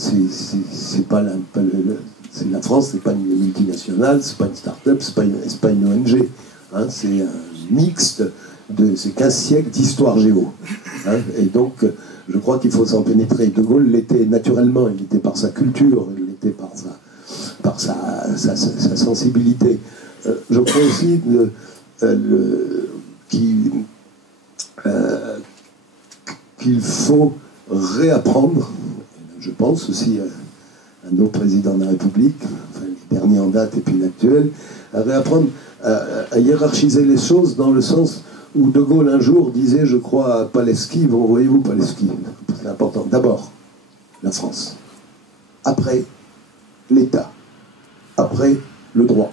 La France, c'est pas une multinationale, c'est pas une start-up, c'est pas une ONG. Hein, c'est un mixte de ces 15 siècles d'histoire géo. Hein, et donc, je crois qu'il faut s'en pénétrer. De Gaulle l'était naturellement, il l'était par sa culture, il l'était par par sa sensibilité. Je crois aussi qu'il faut réapprendre, je pense aussi à nos présidents de la République, enfin, les derniers en date et puis l'actuel, à réapprendre à hiérarchiser les choses dans le sens où De Gaulle un jour disait, je crois, à Paleski, bon, voyez-vous, Paleski, c'est important, d'abord la France, après l'État, après le droit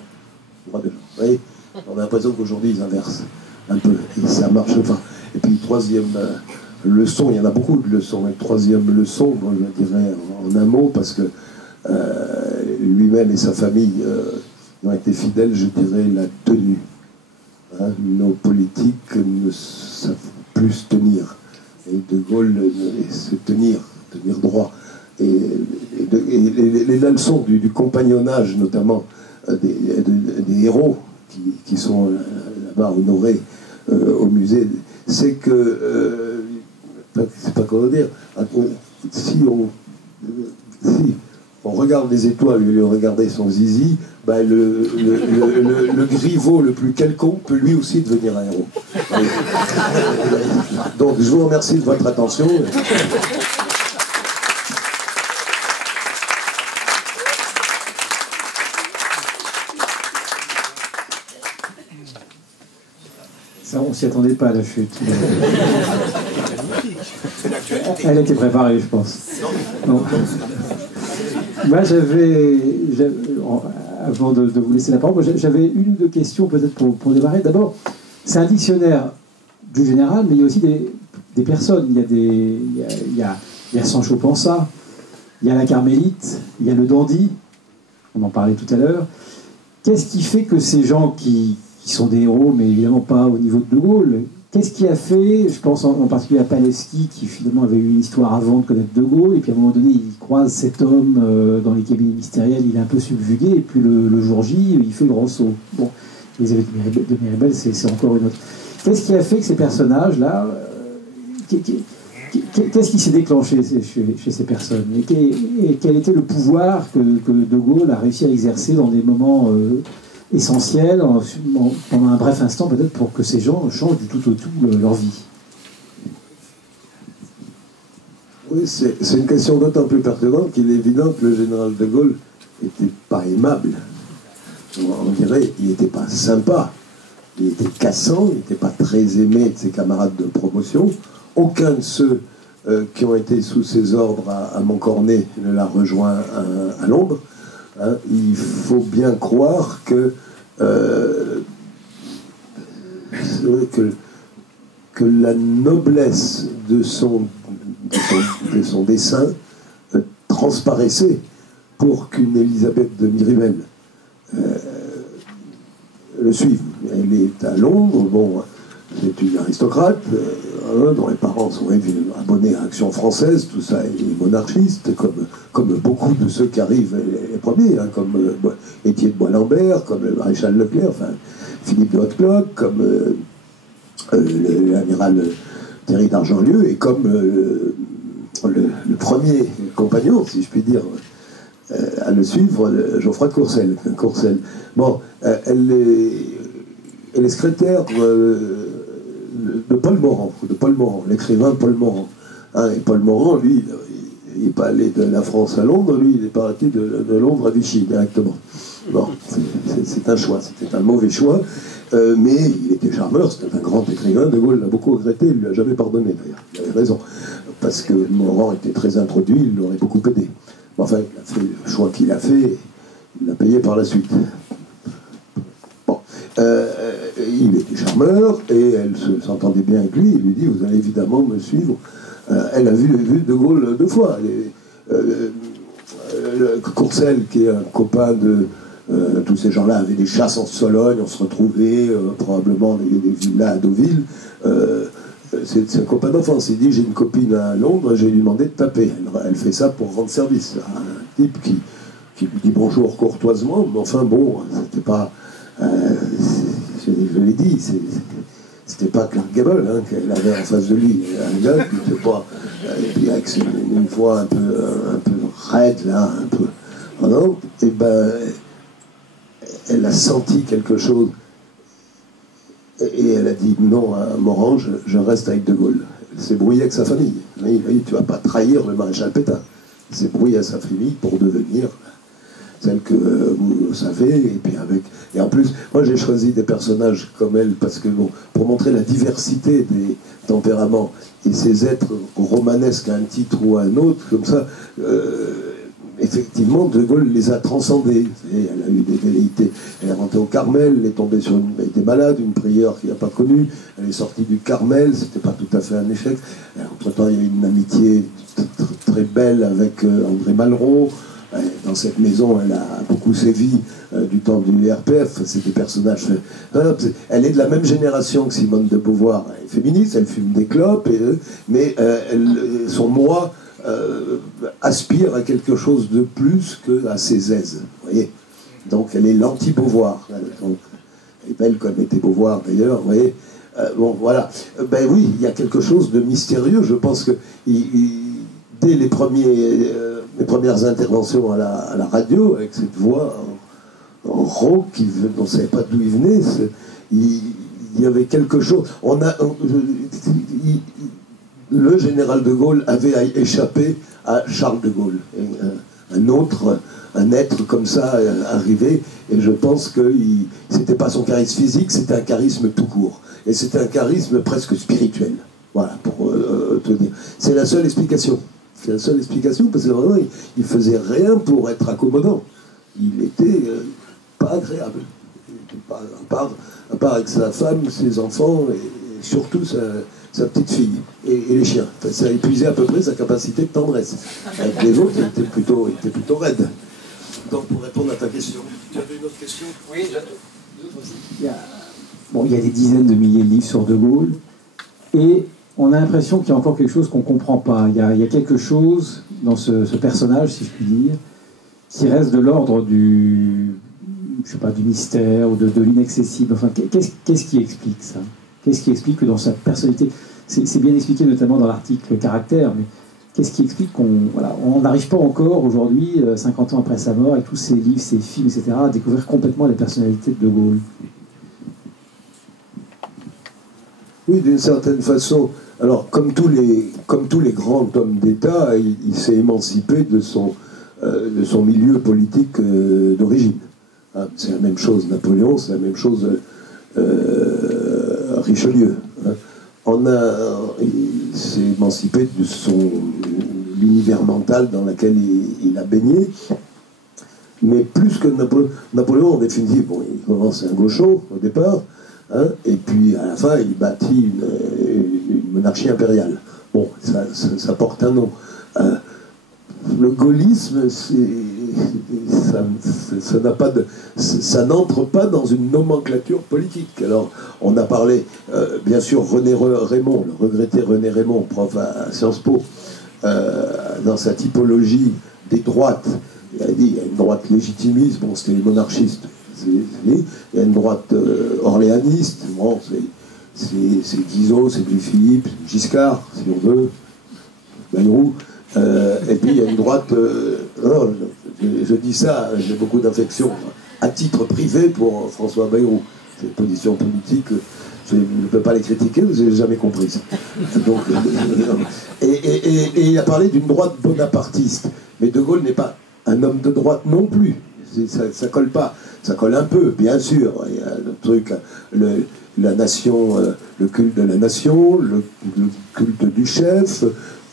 des gens. Vous voyez, on a l'impression qu'aujourd'hui ils inversent un peu, et ça marche pas. Et puis troisième leçon, il y en a beaucoup de leçons, et troisième leçon, moi je dirais en un mot, parce que lui-même et sa famille ont été fidèles, je dirais, la tenue. Hein, nos politiques ne savent plus se tenir. Et De Gaulle se tenir droit. Et la leçon du compagnonnage, notamment des héros qui sont là-bas honorés au musée, c'est que, c'est pas comment dire, si on regarde les étoiles et regarder son zizi, ben le griveau le plus quelconque peut lui aussi devenir un héros. Donc je vous remercie de votre attention. Ça, on s'y attendait pas à la chute. Elle était préparée, je pense. Non. Moi, avant de vous laisser la parole, j'avais une ou deux questions peut-être pour démarrer. D'abord, c'est un dictionnaire du général, mais il y a aussi des personnes. Il y a Sancho Panza, il y a la Carmélite, il y a le dandy, on en parlait tout à l'heure. Qu'est-ce qui fait que ces gens qui sont des héros, mais évidemment pas au niveau de De Gaulle, qu'est-ce qui a fait, je pense en particulier à Paleski, qui finalement avait eu une histoire avant de connaître De Gaulle, et puis à un moment donné, il croise cet homme dans les cabinets ministériels, il est un peu subjugué, et puis le jour J, il fait le grand saut. Bon, Elisabeth de Miribel, c'est encore une autre. Qu'est-ce qui a fait que ces personnages-là, qu'est-ce qui s'est déclenché chez ces personnes, et quel était le pouvoir que De Gaulle a réussi à exercer dans des moments essentiel, pendant un bref instant peut-être, pour que ces gens changent du tout au tout leur vie? Oui, c'est une question d'autant plus pertinente qu'il est évident que le général de Gaulle n'était pas aimable. On dirait qu'il n'était pas sympa, il était cassant, il n'était pas très aimé de ses camarades de promotion. Aucun de ceux qui ont été sous ses ordres à Montcornet ne l'a rejoint à Londres. Hein, il faut bien croire que la noblesse de son dessein transparaissait pour qu'une Elisabeth de Miribel le suive. Elle est à Londres, bon, c'est une aristocrate dont les parents sont abonnés à Action Française, tout ça est monarchiste, comme beaucoup de ceux qui arrivent les premiers, hein, comme Étienne Bois-Lambert, comme le maréchal Leclerc, enfin Philippe de Hautecloque, comme l'amiral Thierry d'Argentlieu, et comme le premier compagnon, si je puis dire, à le suivre, Geoffroy de Courcelles. Bon, elle est secrétaire de Paul Morand, l'écrivain Paul Morand. Hein, et Paul Morand, lui, il n'est pas allé de la France à Londres, lui, il est parti de Londres à Vichy, directement. Bon, c'est un choix, c'était un mauvais choix, mais il était charmeur, c'était un grand écrivain. De Gaulle l'a beaucoup regretté, il ne lui a jamais pardonné d'ailleurs, il avait raison, parce que Morand était très introduit, il l'aurait beaucoup aidé. Enfin, il a fait le choix qu'il a fait, il l'a payé par la suite. Bon. Il était charmeur et elle s'entendait bien avec lui. Il lui dit, vous allez évidemment me suivre. Elle a vu De Gaulle 2 fois. Courcelles, qui est un copain de tous ces gens-là, avaient des chasses en Sologne, on se retrouvait probablement dans des villas à Deauville. C'est un copain d'enfance. Il dit, j'ai une copine à Londres, j'ai lui demandé de taper. Elle fait ça pour rendre service. Un type qui lui dit bonjour courtoisement, mais enfin bon, c'était pas... je l'ai dit, c'était pas Clark Gable qu'elle avait en face de lui. Un gars qui n'était pas... et puis avec une voix un peu raide, là, en Nantes, et ben, elle a senti quelque chose. Et elle a dit non à Morange, je reste avec De Gaulle. Elle s'est brouillée avec sa famille. Mais tu ne vas pas trahir le maréchal Pétain. Elle s'est brouillée à sa famille pour devenir celle que vous savez. Et en plus, moi j'ai choisi des personnages comme elle parce que bon, pour montrer la diversité des tempéraments et ces êtres romanesques à un titre ou à un autre, comme ça. Effectivement, De Gaulle les a transcendés. Et elle a eu des velléités. Elle est rentrée au Carmel, elle est tombée sur elle était malade, une prieure qu'elle n'a pas connue. Elle est sortie du Carmel, c'était pas tout à fait un échec. Entre-temps, il y a eu une amitié très belle avec André Malraux. Dans cette maison, elle a beaucoup sévi du temps du RPF. C'est des personnages. Elle est de la même génération que Simone de Beauvoir. Elle est féministe, elle fume des clopes, mais son moi aspire à quelque chose de plus qu'à ses aises. Vous voyez, donc elle est l'anti-Beauvoir. Donc, elle est belle comme était Beauvoir d'ailleurs. Vous voyez, bon voilà. Ben oui, il y a quelque chose de mystérieux. Je pense que dès les premières interventions à la radio, avec cette voix en rauque, on ne savait pas d'où il venait, il y avait quelque chose. Le général de Gaulle avait échappé à Charles de Gaulle. Un être comme ça arrivé, et je pense que c'était pas son charisme physique, c'était un charisme tout court. Et c'était un charisme presque spirituel. Voilà, pour te dire. C'est la seule explication. C'est la seule explication, parce que vraiment, il faisait rien pour être accommodant. Il était pas agréable. À part avec sa femme, ses enfants, et surtout sa petite fille et les chiens. Enfin, ça a épuisé à peu près sa capacité de tendresse. Avec les autres, il était plutôt raide. Donc, pour répondre à ta question, tu avais une autre question? Oui, il y a des dizaines de milliers de livres sur De Gaulle, et on a l'impression qu'il y a encore quelque chose qu'on ne comprend pas. Il y a quelque chose dans ce personnage, si je puis dire, qui reste de l'ordre du mystère ou de l'inaccessible. Enfin, qu'est-ce qui explique ça? Qu'est-ce qui explique que dans sa personnalité, c'est bien expliqué notamment dans l'article Caractère, mais qu'est-ce qui explique qu'on n'arrive pas encore aujourd'hui, 50 ans après sa mort, avec tous ses livres, ses films, etc., à découvrir complètement la personnalité de De Gaulle? Oui, d'une certaine façon. Alors, comme tous les grands hommes d'État, il s'est émancipé de son milieu politique d'origine. C'est la même chose Napoléon, c'est la même chose Richelieu. Il s'est émancipé de l'univers mental dans lequel il a baigné. Mais plus que Napoléon, en définitive, il commence un gaucho au départ, et puis à la fin, il bâtit une monarchie impériale. Bon, ça porte un nom. Le gaullisme, ça n'entre pas dans une nomenclature politique. Alors, on a parlé, bien sûr, René Raymond, le regretté René Raymond, prof à Sciences Po, dans sa typologie des droites. Il a dit il y a une droite légitimiste, c'était les monarchistes. Il y a une droite orléaniste, c'est Guizot, c'est Louis-Philippe, Giscard, si on veut, Bayrou. Et puis il y a une droite. Je dis ça, j'ai beaucoup d'affection à titre privé pour François Bayrou. C'est une position politique, je ne peux pas les critiquer, je n'ai jamais compris. Donc, et il a parlé d'une droite bonapartiste. Mais De Gaulle n'est pas un homme de droite non plus. Ça colle pas. Ça colle un peu, bien sûr. Il y a le truc, la nation, le culte de la nation, le culte du chef.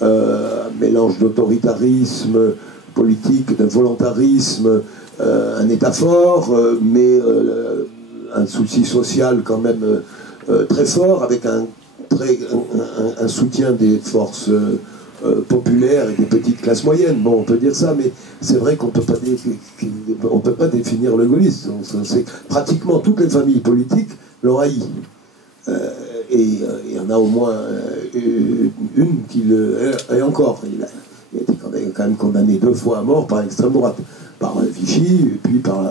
Un mélange d'autoritarisme politique, de volontarisme, un État fort, mais un souci social quand même très fort, avec un soutien des forces populaires et des petites classes moyennes. Bon, on peut dire ça, mais c'est vrai qu'on ne peut pas définir le gaullisme. Pratiquement toutes les familles politiques l'ont haï. Et il y en a au moins une qui le... Et encore, il a été quand même condamné 2 fois à mort par l'extrême droite, par Vichy et puis par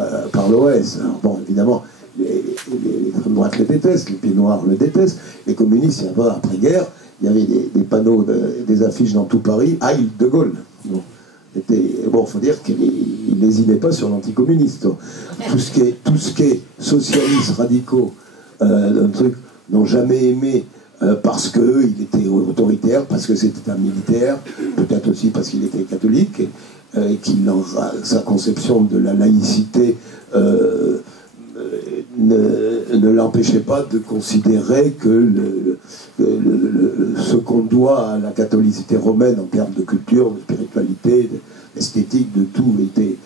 l'OS. Alors bon, évidemment, l'extrême droite le déteste, les pieds noirs le détestent, les communistes, après-guerre, il y avait des panneaux, des affiches dans tout Paris, Aïe De Gaulle. Bon. Bon, il faut dire qu'il lésinait pas sur l'anticommuniste. Tout ce qui est socialistes radicaux, un truc, n'ont jamais aimé parce qu'il était autoritaire, parce que c'était un militaire, peut-être aussi parce qu'il était catholique, et sa conception de la laïcité ne l'empêchait pas de considérer que ce qu'on doit à la catholicité romaine en termes de culture, de spiritualité, d'esthétique, de tout était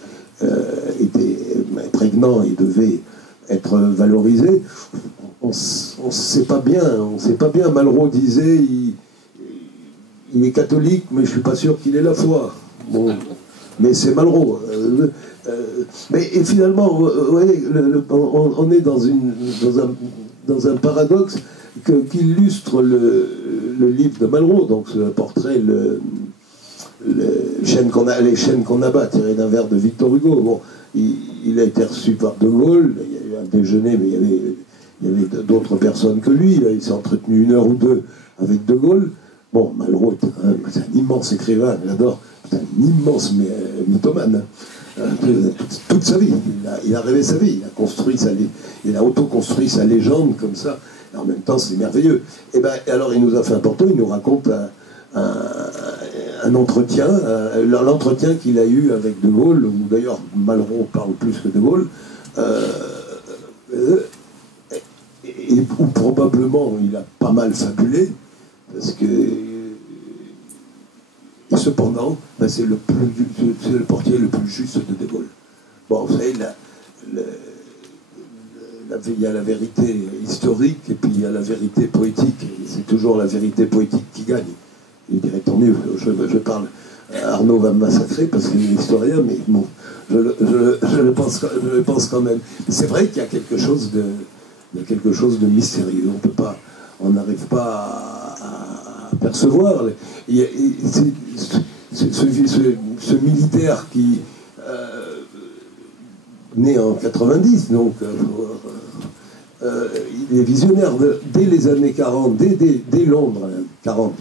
prégnant et devait être valorisé. On ne sait pas bien. Malraux disait il est catholique, mais je ne suis pas sûr qu'il ait la foi. Bon, mais c'est Malraux. Et finalement, vous voyez, on est dans un paradoxe qu'illustre le livre de Malraux, donc ce portrait, les chaînes qu'on abat, tiré d'un vers de Victor Hugo. Bon, il a été reçu par De Gaulle, il y a eu un déjeuner, mais il y avait d'autres personnes que lui. Il s'est entretenu 1 heure ou 2 avec De Gaulle. Bon, Malraux était quand même un immense écrivain, j'adore, un immense mythomane. Toute sa vie, il a rêvé sa vie, il a auto-construit sa légende comme ça, et en même temps c'est merveilleux. Et ben alors il nous a fait un portrait, il nous raconte un entretien, l'entretien qu'il a eu avec De Gaulle, où d'ailleurs Malraux parle plus que De Gaulle, et où probablement il a pas mal fabulé, parce que et cependant, ben c'est le portier le plus juste de Gaulle. Bon, vous savez, il y a la vérité historique et puis il y a la vérité poétique. C'est toujours la vérité poétique qui gagne. Il dirait tant mieux, je parle. Arnaud va me massacrer parce qu'il est historien, mais bon, je le pense quand même. C'est vrai qu'il y a quelque chose de mystérieux. On n'arrive pas à percevoir. Ce militaire qui né en 90, donc il est visionnaire dès les années 40, dès Londres, 40,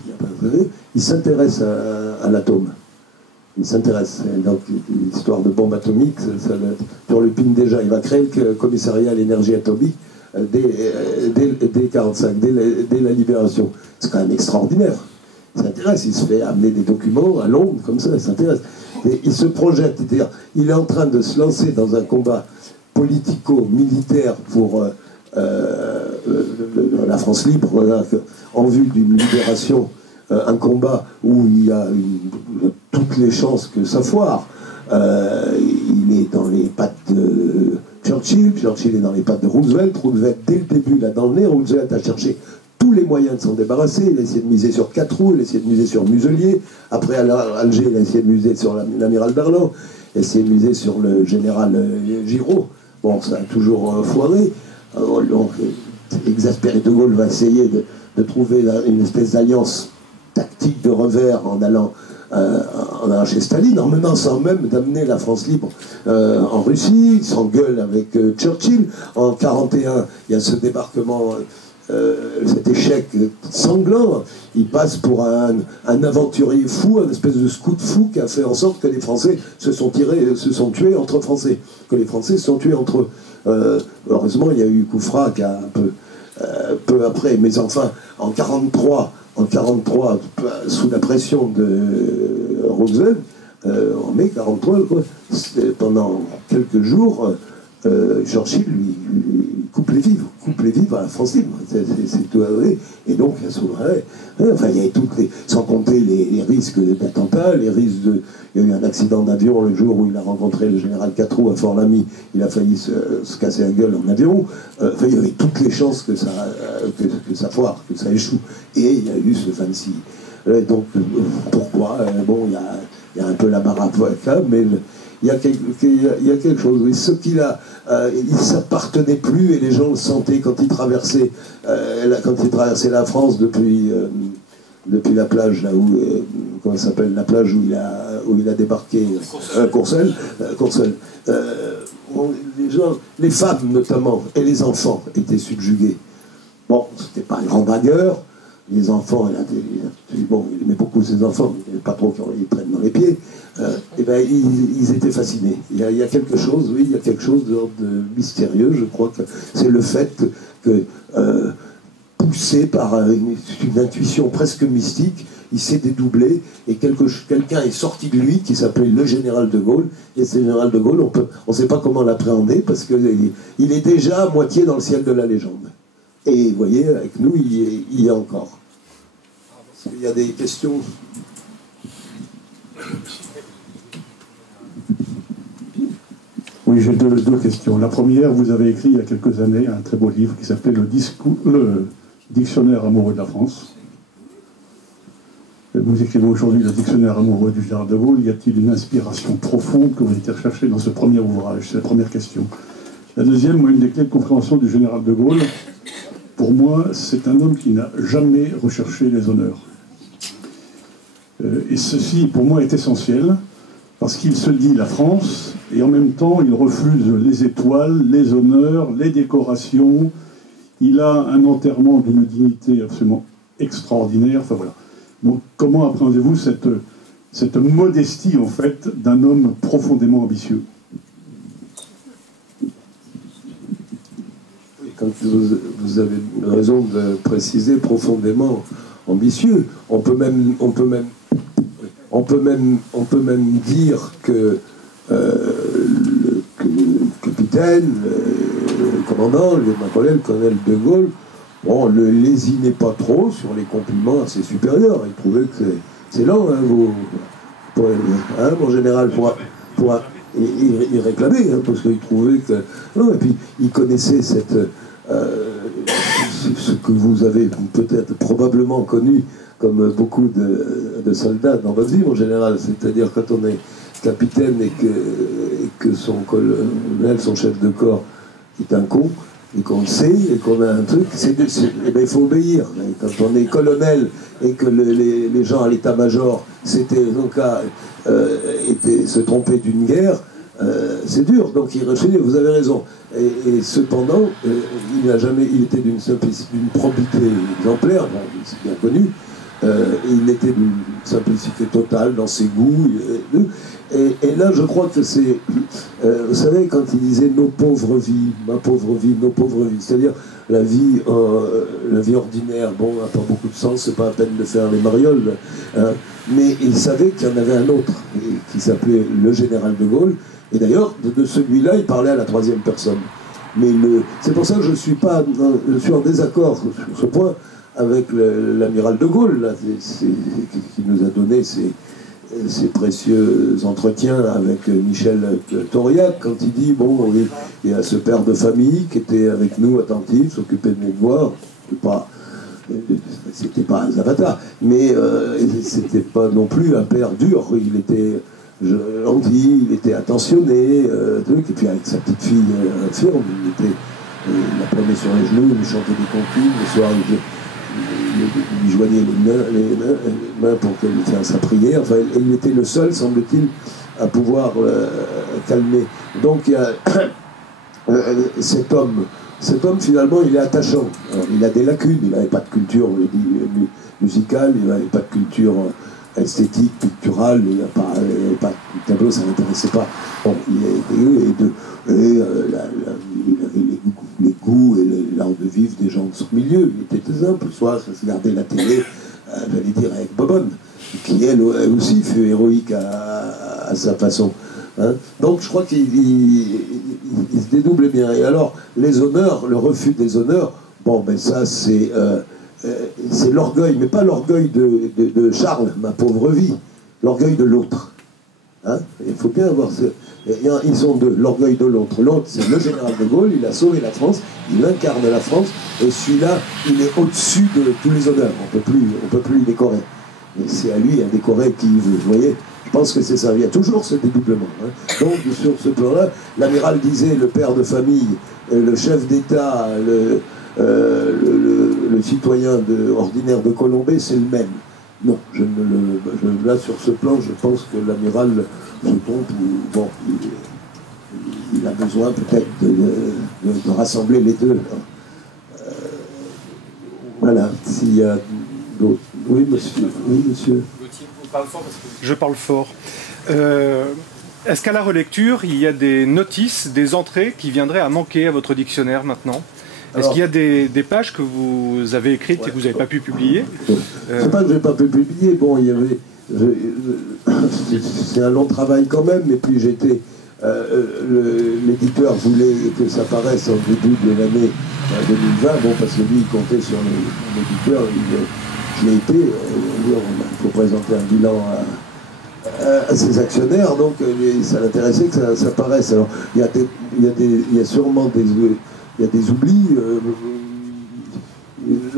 il s'intéresse à l'atome. Il s'intéresse. Donc l'histoire de bombe atomique, ça turlupine déjà. Il va créer le commissariat à l'énergie atomique dès 45, dès la libération. C'est quand même extraordinaire. Il s'intéresse, il se fait amener des documents à Londres, comme ça, il s'intéresse. Et il se projette, c'est-à-dire, il est en train de se lancer dans un combat politico-militaire pour la France libre, voilà, en vue d'une libération, un combat où il y a toutes les chances que ça foire. Il est dans les pattes de Churchill est dans les pattes de Roosevelt, dès le début, là, dans le nez, Roosevelt a cherché tous les moyens de s'en débarrasser. Il a essayé de miser sur Quatroux, il a essayé de miser sur Muselier. Après, à Alger, il a essayé de miser sur l'amiral Berland. Il a essayé de miser sur le général Giraud. Bon, ça a toujours foiré. Donc, exaspéré, De Gaulle va essayer de trouver une espèce d'alliance tactique de revers en allant chez Staline, en menaçant même d'amener la France libre en Russie. Il s'engueule avec Churchill. En 1941, il y a ce débarquement... cet échec sanglant, il passe pour un aventurier fou, un espèce de scout fou qui a fait en sorte que les Français se sont tués entre Français, que les Français se sont tués entre eux. Heureusement, il y a eu Koufra qui a peu après, mais enfin, en 43, sous la pression de Roosevelt, en mai 43, pendant quelques jours, Churchill lui coupe les vivres à la France libre. C'est tout avoué. Et donc, enfin, il y avait sans compter les risques d'attentats, les risques de... Il y a eu un accident d'avion le jour où il a rencontré le général Quatroux à Fort-Lamy. Il a failli se casser la gueule en avion. Enfin, il y avait toutes les chances que ça foire, que ça échoue. Et il y a eu ce 26. Donc, pourquoi bon, il y a un peu la baraque, mais... Il y a quelque chose. Et ce qu'il a, il ne s'appartenait plus et les gens le sentaient quand il traversait la France depuis la plage là où comment ça s'appelle, la plage où il a débarqué, Courcelles. Les femmes notamment et les enfants étaient subjugués. Bon, c'était pas un grand dragueur. les enfants, bon, il aimait beaucoup ses enfants, mais il n'aimait pas trop qu'ils prennent dans les pieds, et ben, ils étaient fascinés. Il y a quelque chose, oui, il y a quelque chose de mystérieux, je crois que c'est le fait que poussé par une intuition presque mystique, il s'est dédoublé, et quelqu'un est sorti de lui qui s'appelait le général de Gaulle, et ce général de Gaulle, on ne sait pas comment l'appréhender, parce qu'il est déjà à moitié dans le ciel de la légende. Et vous voyez, avec nous, il y est encore. Il y a des questions. Oui, j'ai deux questions. La première, vous avez écrit il y a quelques années un très beau livre qui s'appelait le Dictionnaire amoureux de la France. Vous écrivez aujourd'hui le Dictionnaire amoureux du général de Gaulle. Y a-t-il une inspiration profonde que vous avez été rechercher dans ce premier ouvrage? C'est la première question. La deuxième, moi, une des clés de compréhension du général de Gaulle, pour moi, c'est un homme qui n'a jamais recherché les honneurs. Et ceci, pour moi, est essentiel, parce qu'il se dit la France, et en même temps, il refuse les étoiles, les honneurs, les décorations. Il a un enterrement d'une dignité absolument extraordinaire. Enfin voilà. Donc, comment appréhendez-vous cette modestie, en fait, d'un homme profondément ambitieux? Quand vous avez raison de préciser profondément ambitieux, on peut même dire que le capitaine, le commandant, le colonel de Gaulle, bon, le lésinait pas trop sur les compliments à ses supérieurs. Il trouvait que c'est lent, mon général, il réclamait, parce qu'il trouvait que... Non, et puis, il connaissait ce que vous avez peut-être probablement connu comme beaucoup de soldats dans votre vie, mon général. C'est-à-dire, quand on est capitaine et que son colonel, son chef de corps, est un con, et qu'on le sait, et qu'on a un truc, il faut obéir. Quand on est colonel et que les gens à l'état-major, c'était donc se tromper d'une guerre, c'est dur, donc il rechignait, vous avez raison. Et cependant, il était d'une probité exemplaire, bon, c'est bien connu, il était d'une simplicité totale dans ses goûts. Et là, je crois que c'est... vous savez, quand il disait « nos pauvres vies, ma pauvre vie, nos pauvres vies », c'est-à-dire la vie ordinaire, bon, n'a pas beaucoup de sens, c'est pas la peine de faire les marioles, hein, mais il savait qu'il y en avait un autre, qui s'appelait le général de Gaulle, et d'ailleurs, de celui-là, il parlait à la troisième personne. Mais c'est pour ça que je suis en désaccord sur ce point avec l'amiral de Gaulle, là, qui nous a donné ces précieux entretiens avec Michel Tauriac, quand il dit, bon, il y a ce père de famille qui était avec nous, attentif, s'occupait de nos devoirs, c'était pas un Zapata, mais c'était pas non plus un père dur, il était gentil, il était attentionné, et puis avec sa petite fille infirme, il la prenait sur les genoux, il lui chantait des comptines, le soir il lui joignait les mains pour qu'elle fasse sa prière. Enfin, il était le seul, semble-t-il, à pouvoir calmer. Donc il y a cet homme, finalement, il est attachant. Alors, il a des lacunes, il n'avait pas de culture musicale, il n'avait pas de culture esthétique, picturale, il n'avait pas de tableau, ça ne l'intéressait pas. Bon, il avait les goûts et l'art de vivre des gens de son milieu. Il était très simple, soit ça se regardait la télé, j'allais dire avec Bobonne, qui elle aussi fut héroïque à sa façon. Hein. Donc je crois qu'il se dédouble bien. Et alors, les honneurs, le refus des honneurs, bon ben ça c'est l'orgueil, mais pas l'orgueil de Charles, ma pauvre vie, l'orgueil de l'autre. Hein. Il faut bien avoir ils sont deux, l'orgueil de l'autre. L'autre, c'est le général de Gaulle, il a sauvé la France, il incarne la France, et celui-là, il est au-dessus de tous les honneurs. On peut plus le décorer. Mais c'est à lui à décorer qui veut. Vous voyez, je pense que c'est ça. Il y a toujours ce dédoublement. Hein. Donc, sur ce plan-là, l'amiral disait, le père de famille, le chef d'État, le citoyen ordinaire de Colombey, c'est le même. Non, là sur ce plan, je pense que l'amiral se trompe. Bon, il a besoin peut-être de rassembler les deux. Voilà, s'il y a d'autres. Oui, monsieur. Oui, monsieur. Je parle fort. Est-ce qu'à la relecture, il y a des notices, des entrées qui viendraient à manquer à votre dictionnaire maintenant? Est-ce qu'il y a des pages que vous avez écrites et que vous n'avez pas pu publier? C'est pas que je n'ai pas pu publier. Bon, il y avait... c'est un long travail quand même, et puis j'étais... l'éditeur voulait que ça paraisse en début de l'année 2020, bon, parce que lui, il comptait sur l'éditeur, je l'ai été, il faut présenter un bilan à ses actionnaires, donc ça l'intéressait que ça paraisse. Alors, il y a sûrement des oublis.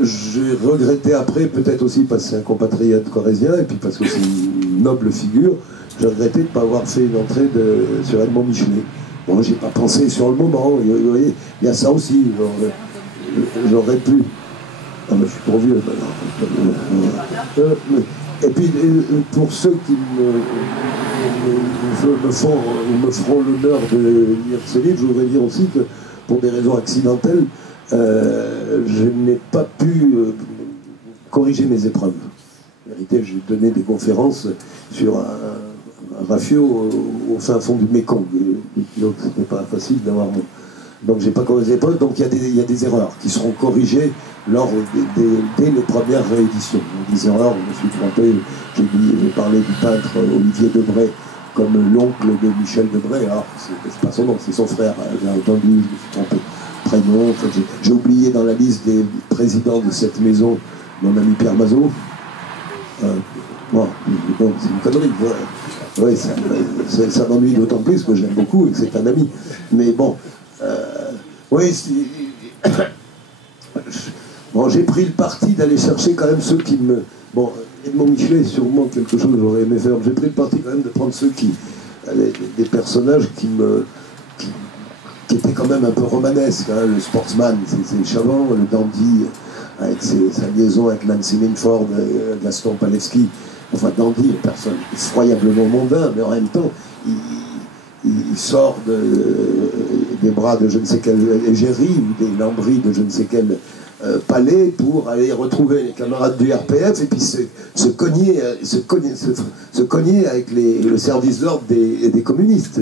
J'ai regretté après, peut-être aussi parce que c'est un compatriote corrézien, et puis parce que c'est une noble figure, j'ai regretté de ne pas avoir fait une entrée sur Edmond Michelet. Bon, j'ai pas pensé sur le moment, vous voyez, il y a ça aussi. J'aurais pu... Ah, mais je suis trop vieux maintenant. Et puis, pour ceux qui me feront l'honneur de lire ce livre, je voudrais dire aussi que, pour des raisons accidentelles, je n'ai pas pu corriger mes épreuves. En vérité, j'ai donné des conférences sur un rafio au fin fond du Mékong. Donc, ce n'était pas facile d'avoir... Donc, j'ai pas corrigé les épreuves. Donc, il y a des erreurs qui seront corrigées dès les premières rééditions. Des erreurs, je me suis trompé. J'ai parlé du peintre Olivier Debray comme l'oncle de Michel Debray. Alors, c'est pas son nom, c'est son frère. Bien entendu, je me suis trompé. Prénom. En fait, j'ai oublié dans la liste des présidents de cette maison mon ami Pierre Mazot. Bon, c'est une connerie. Ouais, ça m'ennuie d'autant plus que je l'aime beaucoup et que c'est un ami. Mais bon, oui, bon, j'ai pris le parti d'aller chercher quand même ceux qui me... Bon, Edmond Michelet, sûrement quelque chose que j'aurais aimé faire. J'ai pris le parti quand même de prendre ceux qui... des personnages qui étaient quand même un peu romanesques. Hein. Le sportsman, c'est Chavant, le dandy, avec sa liaison avec Nancy Minford, Gaston Palevski. Enfin, dandy, une personne effroyablement mondain, mais en même temps, il sort des bras de je ne sais quelle égérie ou des lambris de je ne sais quel palais pour aller retrouver les camarades du RPF et puis se cogner avec le service d'ordre des communistes.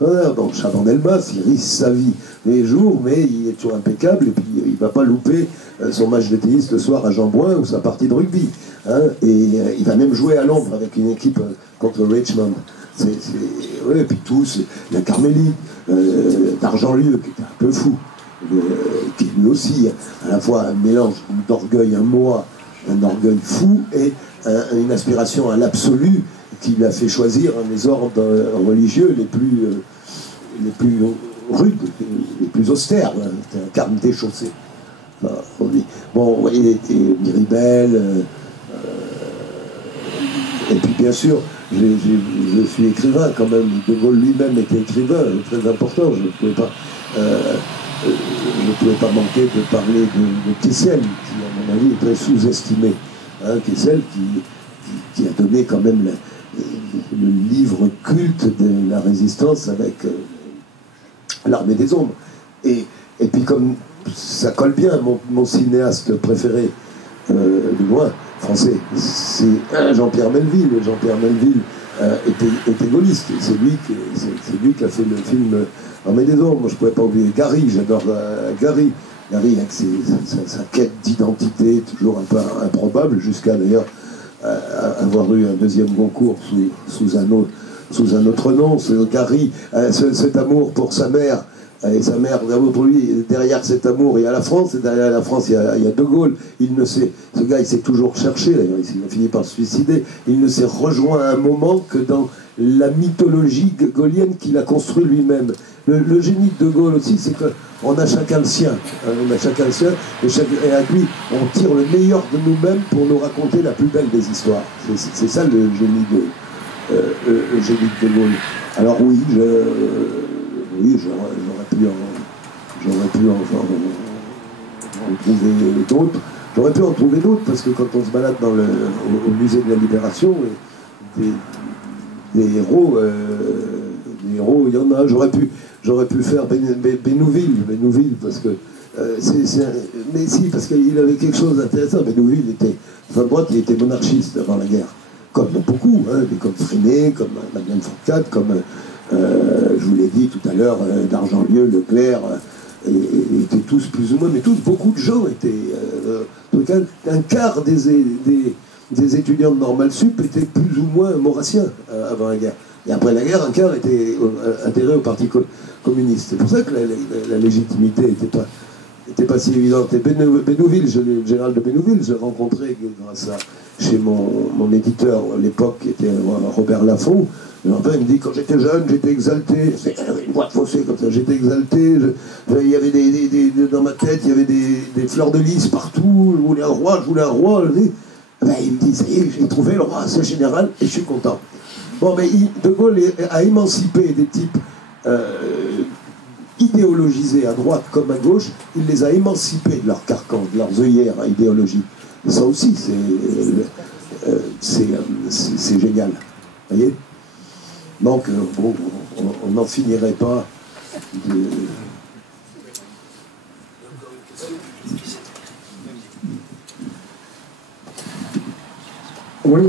Voilà, bon, Chaban-Delmas, il risque sa vie les jours, mais il est toujours impeccable et puis il ne va pas louper son match de tennis le soir à Jean-Bouin ou sa partie de rugby. Hein, et il va même jouer à Londres avec une équipe contre Richmond. Ouais, et puis tous, la Carmélie, d'Argent-Lieu, qui était un peu fou, qui lui aussi, à la fois un mélange d'orgueil, un orgueil fou et une aspiration à l'absolu qui l'a fait choisir un des ordres religieux les plus rudes, les plus austères, hein, un carme déchaussé. Enfin, bon, vous voyez, Miribel, et puis bien sûr, je suis écrivain quand même. De Gaulle lui-même était écrivain, très important. Je ne pouvais pas manquer de parler de Kessel, qui à mon avis est très sous-estimé. Hein, Kessel qui a donné quand même le livre culte de la résistance avec l'Armée des Ombres. Et puis comme ça colle bien, mon cinéaste préféré de loin, français, c'est Jean-Pierre Melville. Jean-Pierre Melville était gaulliste. C'est lui qui a fait le film Armée des Ombres. Moi, je ne pouvais pas oublier Gary. J'adore Gary. Gary avec sa quête d'identité, toujours un peu improbable, jusqu'à d'ailleurs avoir eu un deuxième concours sous un autre nom. Gary, cet amour pour sa mère. Et sa mère, pour lui, derrière cet amour, il y a la France, et derrière la France, il y a De Gaulle. Ce gars, il s'est toujours cherché, d'ailleurs, il a fini par se suicider. Il ne s'est rejoint à un moment que dans la mythologie gaulienne qu'il a construit lui-même. Le génie de De Gaulle aussi, c'est qu'on a chacun le sien. On a chacun le sien, et avec lui, on tire le meilleur de nous-mêmes pour nous raconter la plus belle des histoires. C'est ça le génie de De Gaulle. Alors oui, j'aurais pu en trouver d'autres. J'aurais pu en trouver d'autres parce que quand on se balade au musée de la Libération, des héros, il y en a. J'aurais pu faire Bénouville parce que Mais si, parce qu'il avait quelque chose d'intéressant. Bénouville était, enfin, droite, il était monarchiste avant la guerre. Comme beaucoup, hein, comme Freinet, comme Madeleine Fourcade, comme, je vous l'ai dit tout à l'heure, d'Argentlieu, Leclerc, étaient tous plus ou moins, mais tous, beaucoup de gens étaient... en tout cas, un quart des étudiants de Normal Sup étaient plus ou moins maurassiens avant la guerre. Et après la guerre, un quart était adhéré au Parti communiste. C'est pour ça que la légitimité n'était pas si évidente. Et Bénouville, le général de Bénouville, je l'ai rencontré grâce à chez mon éditeur à l'époque, qui était Robert Laffont. Il me dit, quand j'étais jeune, j'étais exalté. C'est une voix de fossé comme ça. J'étais exalté. Il y avait dans ma tête, il y avait des fleurs de lys partout. Je voulais un roi, je voulais un roi. Ben, il me dit, ça y est, j'ai trouvé le roi, c'est général, et je suis content. Bon, mais De Gaulle a émancipé des types idéologisés à droite comme à gauche. Il les a émancipés de leur carcan, de leurs œillères à idéologie. Et ça aussi, c'est génial. Vous voyez? Donc, bon, on n'en finirait pas de... Oui,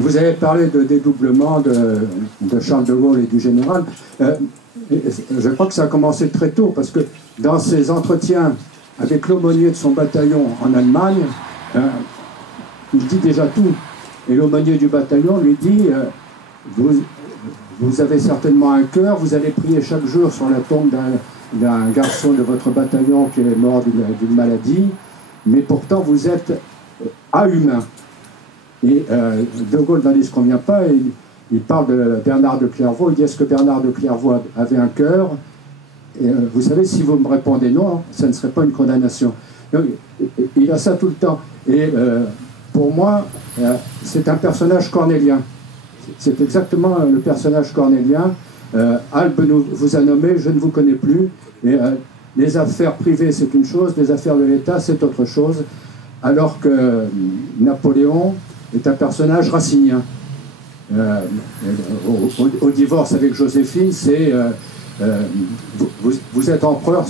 vous avez parlé de dédoublement de Charles de Gaulle et du général. Je crois que ça a commencé très tôt, parce que dans ses entretiens avec l'aumônier de son bataillon en Allemagne, il dit déjà tout. Et l'aumônier du bataillon lui dit vous avez certainement un cœur, vous allez prier chaque jour sur la tombe d'un garçon de votre bataillon qui est mort d'une maladie, mais pourtant vous êtes humain. Et De Gaulle n'en se convient pas, et il parle de Bernard de Clairvaux. Il dit, est-ce que Bernard de Clairvaux avait un cœur? Et vous savez, si vous me répondez non, ça ne serait pas une condamnation. Donc, il a ça tout le temps. Et pour moi, c'est un personnage cornélien. C'est exactement le personnage cornélien. Albe vous a nommé, je ne vous connais plus. Et les affaires privées, c'est une chose, les affaires de l'État, c'est autre chose. Alors que Napoléon est un personnage racinien. Au divorce avec Joséphine, c'est vous êtes empereur,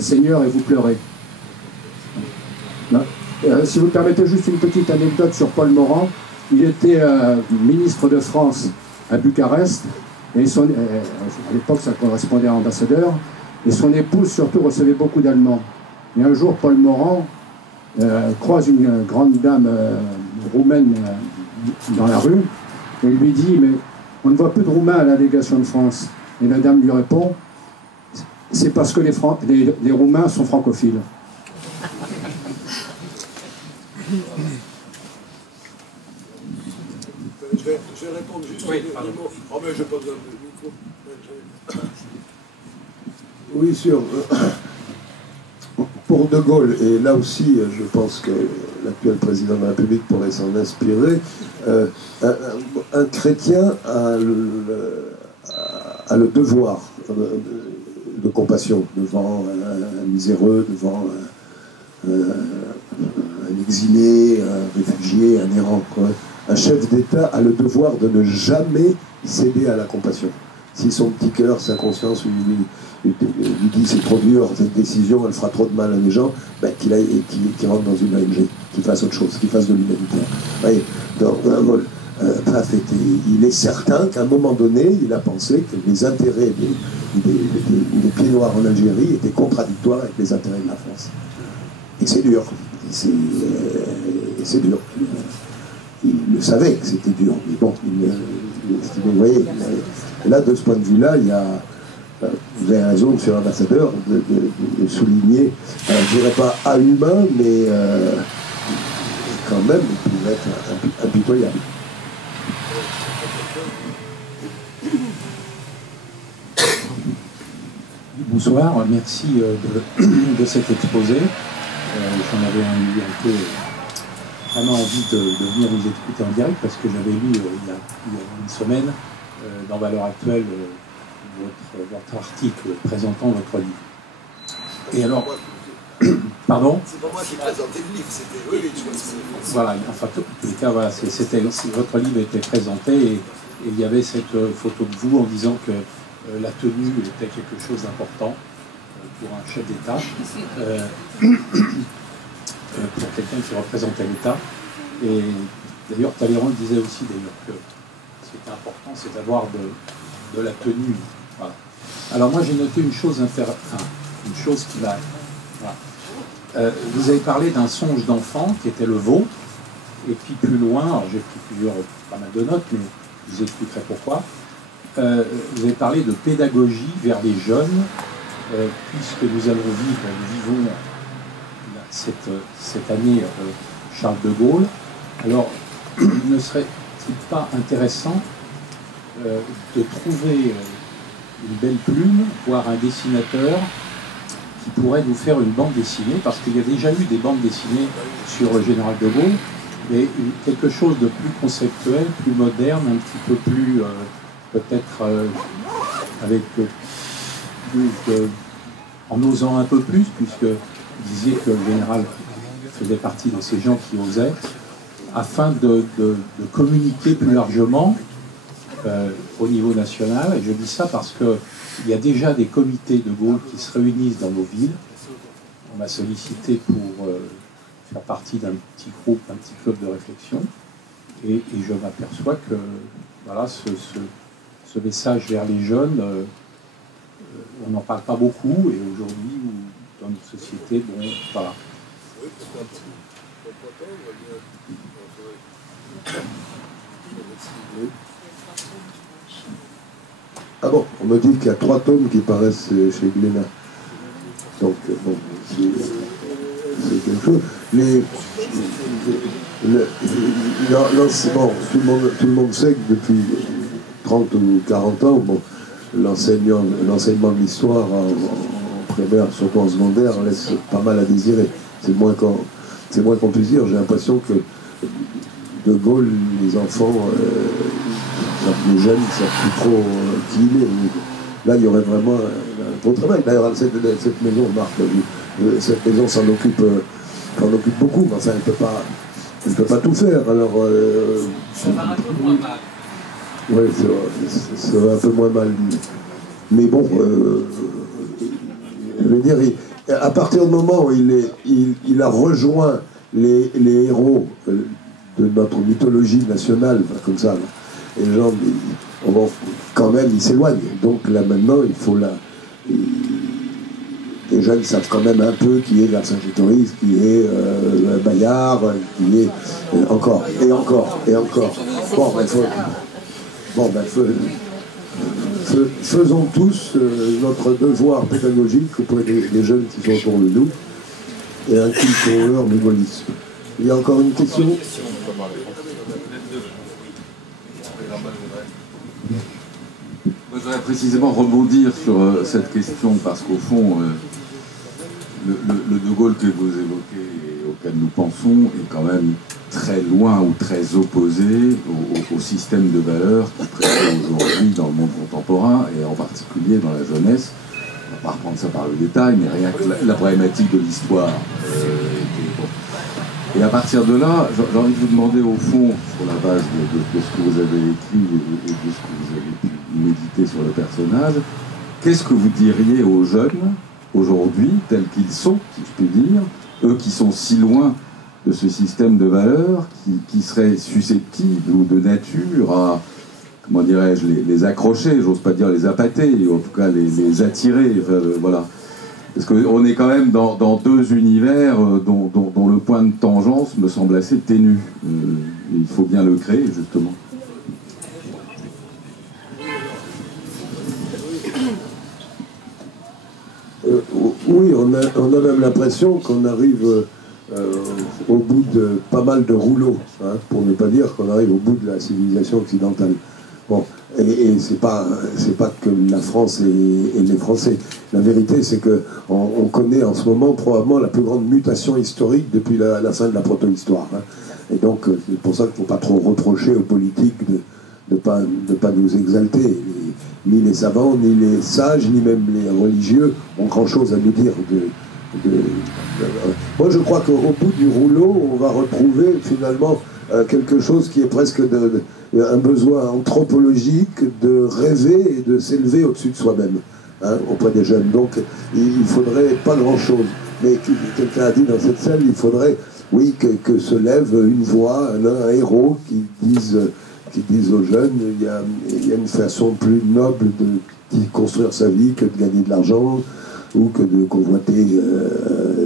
seigneur, et vous pleurez. Si vous permettez juste une petite anecdote sur Paul Morand, il était ministre de France à Bucarest, et à l'époque ça correspondait à ambassadeur, et son épouse surtout recevait beaucoup d'Allemands. Et un jour, Paul Morand croise une grande dame roumaine dans la rue et lui dit, mais on ne voit plus de Roumains à la délégation de France. Et la dame lui répond, c'est parce que les Roumains sont francophiles. Je vais répondre juste. Oui, oh, mais je pas besoin de micro. Oui, sûr. Pour De Gaulle, et là aussi, je pense que l'actuel président de la République pourrait s'en inspirer, un chrétien a le devoir de compassion devant un miséreux, devant un exilé, un réfugié, un errant. Quoi. Un chef d'État a le devoir de ne jamais céder à la compassion. Si son petit cœur, sa conscience lui dit c'est trop dur, cette décision, elle fera trop de mal à des gens, ben, qu'il rentre dans une ONG, qu'il fasse autre chose, qu'il fasse de l'humanitaire. Voyez, donc, il est certain qu'à un moment donné, il a pensé que les intérêts des pieds noirs en Algérie étaient contradictoires avec les intérêts de la France. Et c'est dur. C'est dur. Il le savait que c'était dur, mais bon, vous voyez, là, de ce point de vue-là, il y a... Vous avez raison, monsieur l'ambassadeur, de souligner, je ne dirais pas inhumain, mais quand même, il pouvait être impitoyable. Bonsoir, merci de cet exposé. J'en avais un peu vraiment envie de venir vous écouter en direct parce que j'avais lu il y a une semaine dans Valeurs Actuelles votre article présentant votre livre. Et alors, pardon ? C'est pas moi qui présentais le livre, c'était... Oui, je pense que... Voilà, enfin, en tous les cas, voilà, votre livre était présenté et il y avait cette photo de vous en disant que la tenue était quelque chose d'important pour un chef d'État, pour quelqu'un qui représentait l'État. Et d'ailleurs, Talleyrand disait aussi d'ailleurs que ce qui était important, c'est d'avoir de la tenue. Voilà. Alors moi, j'ai noté une chose une chose qui va... Voilà. Vous avez parlé d'un songe d'enfant qui était le vôtre, et puis plus loin, alors j'ai pris pas mal de notes, mais je vous expliquerai pourquoi. Vous avez parlé de pédagogie vers les jeunes, puisque nous vivons cette année Charles de Gaulle. Alors, ne serait-il pas intéressant de trouver une belle plume, voire un dessinateur qui pourrait nous faire une bande dessinée, parce qu'il y a déjà eu des bandes dessinées sur le général de Gaulle, mais quelque chose de plus conceptuel, plus moderne, un petit peu plus, peut-être avec en osant un peu plus, puisque vous disiez que le général faisait partie de ces gens qui osaient, afin de communiquer plus largement au niveau national. Et je dis ça parce qu'il y a déjà des comités de Gaulle qui se réunissent dans nos villes. On m'a sollicité pour faire partie d'un petit groupe, un petit club de réflexion. Et je m'aperçois que voilà, ce message vers les jeunes, on n'en parle pas beaucoup. Et aujourd'hui, dans notre société, bon, voilà. Ah bon, on me dit qu'il y a 3 tomes qui paraissent chez Glénat. Donc, bon, c'est quelque chose. Bon, tout le monde sait que depuis 30 ou 40 ans, bon, l'enseignement de l'histoire en primaire, surtout en secondaire, laisse pas mal à désirer. C'est moins qu'on puisse dire. J'ai l'impression que de Gaulle, les enfants, les jeunes, ne savent plus trop qui il est. Là, il y aurait vraiment un gros travail. D'ailleurs, cette maison, Marc, cette maison s'en occupe beaucoup, mais enfin, elle ne peut pas tout faire. Alors, oui, c'est un peu moins mal. Mais bon, je veux dire, à partir du moment où il a rejoint les héros de notre mythologie nationale, comme ça, là, et les gens, quand même, ils s'éloignent. Donc là, maintenant, il faut les jeunes savent quand même un peu qui est Vercingétorix, qui est Bayard, qui est... encore. Faisons tous notre devoir pédagogique auprès des jeunes qui sont autour de nous et inculquons-leur le gaullisme. Il y a encore une question ? Je voudrais précisément rebondir sur cette question parce qu'au fond, le De Gaulle que vous évoquez et auquel nous pensons est quand même très loin ou très opposé au système de valeurs qui prévaut aujourd'hui dans le monde contemporain et en particulier dans la jeunesse. On ne va pas reprendre ça par le détail, mais rien que la problématique de l'histoire. Et à partir de là, j'ai envie de vous demander au fond, sur la base de ce que vous avez écrit et de ce que vous avez pu méditer sur le personnage, qu'est-ce que vous diriez aux jeunes, aujourd'hui, tels qu'ils sont, si je puis dire, eux qui sont si loin de ce système de valeurs, qui seraient susceptibles ou de nature à, comment dirais-je, les accrocher, j'ose pas dire les appâter, ou en tout cas les attirer, enfin, voilà. Parce qu'on est quand même dans 2 univers dont le point de tangence me semble assez ténu. Il faut bien le créer, justement. Oui, on a même l'impression qu'on arrive au bout de pas mal de rouleaux, hein, pour ne pas dire qu'on arrive au bout de la civilisation occidentale. Bon, et c'est pas que la France et les Français. La vérité, c'est qu'on connaît en ce moment probablement la plus grande mutation historique depuis la fin de la proto-histoire. Hein. Et donc, c'est pour ça qu'il ne faut pas trop reprocher aux politiques de pas nous exalter. Ni les savants, ni les sages, ni même les religieux ont grand-chose à nous dire. Moi, je crois qu'au bout du rouleau, on va retrouver finalement quelque chose qui est presque un besoin anthropologique de rêver et de s'élever au-dessus de soi-même. auprès des jeunes. Donc il faudrait pas grand-chose. Mais quelqu'un a dit dans cette salle, il faudrait, oui, que se lève une voix, un héros qui dise aux jeunes, il y a une façon plus noble de construire sa vie que de gagner de l'argent ou que de convoiter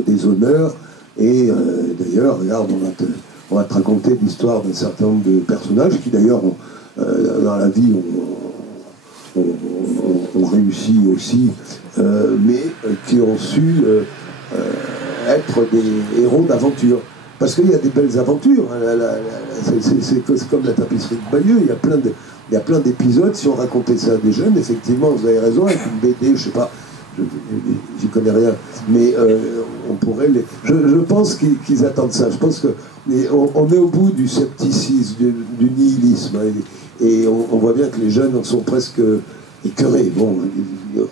des honneurs. Et d'ailleurs, regarde, on va te raconter l'histoire d'un certain nombre de personnages qui d'ailleurs, dans la vie, ont réussi aussi, mais qui ont su être des héros d'aventure. Parce qu'il y a des belles aventures. C'est comme la tapisserie de Bayeux. Il y a plein d'épisodes. Si on racontait ça à des jeunes, effectivement, vous avez raison, avec une BD, je sais pas, j'y connais rien, mais on pourrait les... Je pense qu'ils attendent ça. Je pense qu'on est au bout du scepticisme, du nihilisme. Et on voit bien que les jeunes en sont presque écœurés. Bon,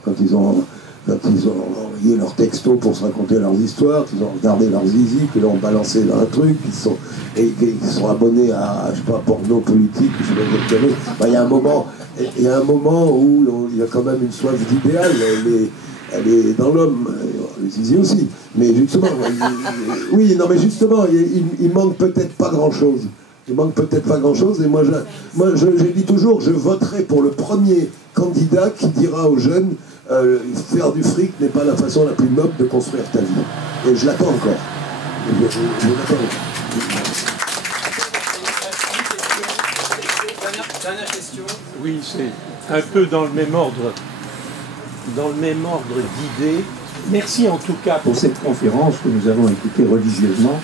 quand ils ont envoyé leurs textos pour se raconter leurs histoires, qu'ils ont regardé leurs zizi, qu'ils ont balancé dans un truc, qu'ils sont abonnés à, je sais pas, porno politique, je sais pas exactement. Il y a un moment où il y a quand même une soif d'idéal, elle est dans l'homme, les zizi aussi. Mais justement, il manque peut-être pas grand-chose. Il manque peut-être pas grand-chose, et moi je dis toujours, je voterai pour le premier candidat qui dira aux jeunes faire du fric n'est pas la façon la plus noble de construire ta vie. Et je l'attends encore. Je l'attends. Dernière question. Oui, c'est un peu dans le même ordre d'idées. Merci en tout cas pour cette conférence que nous avons écoutée religieusement.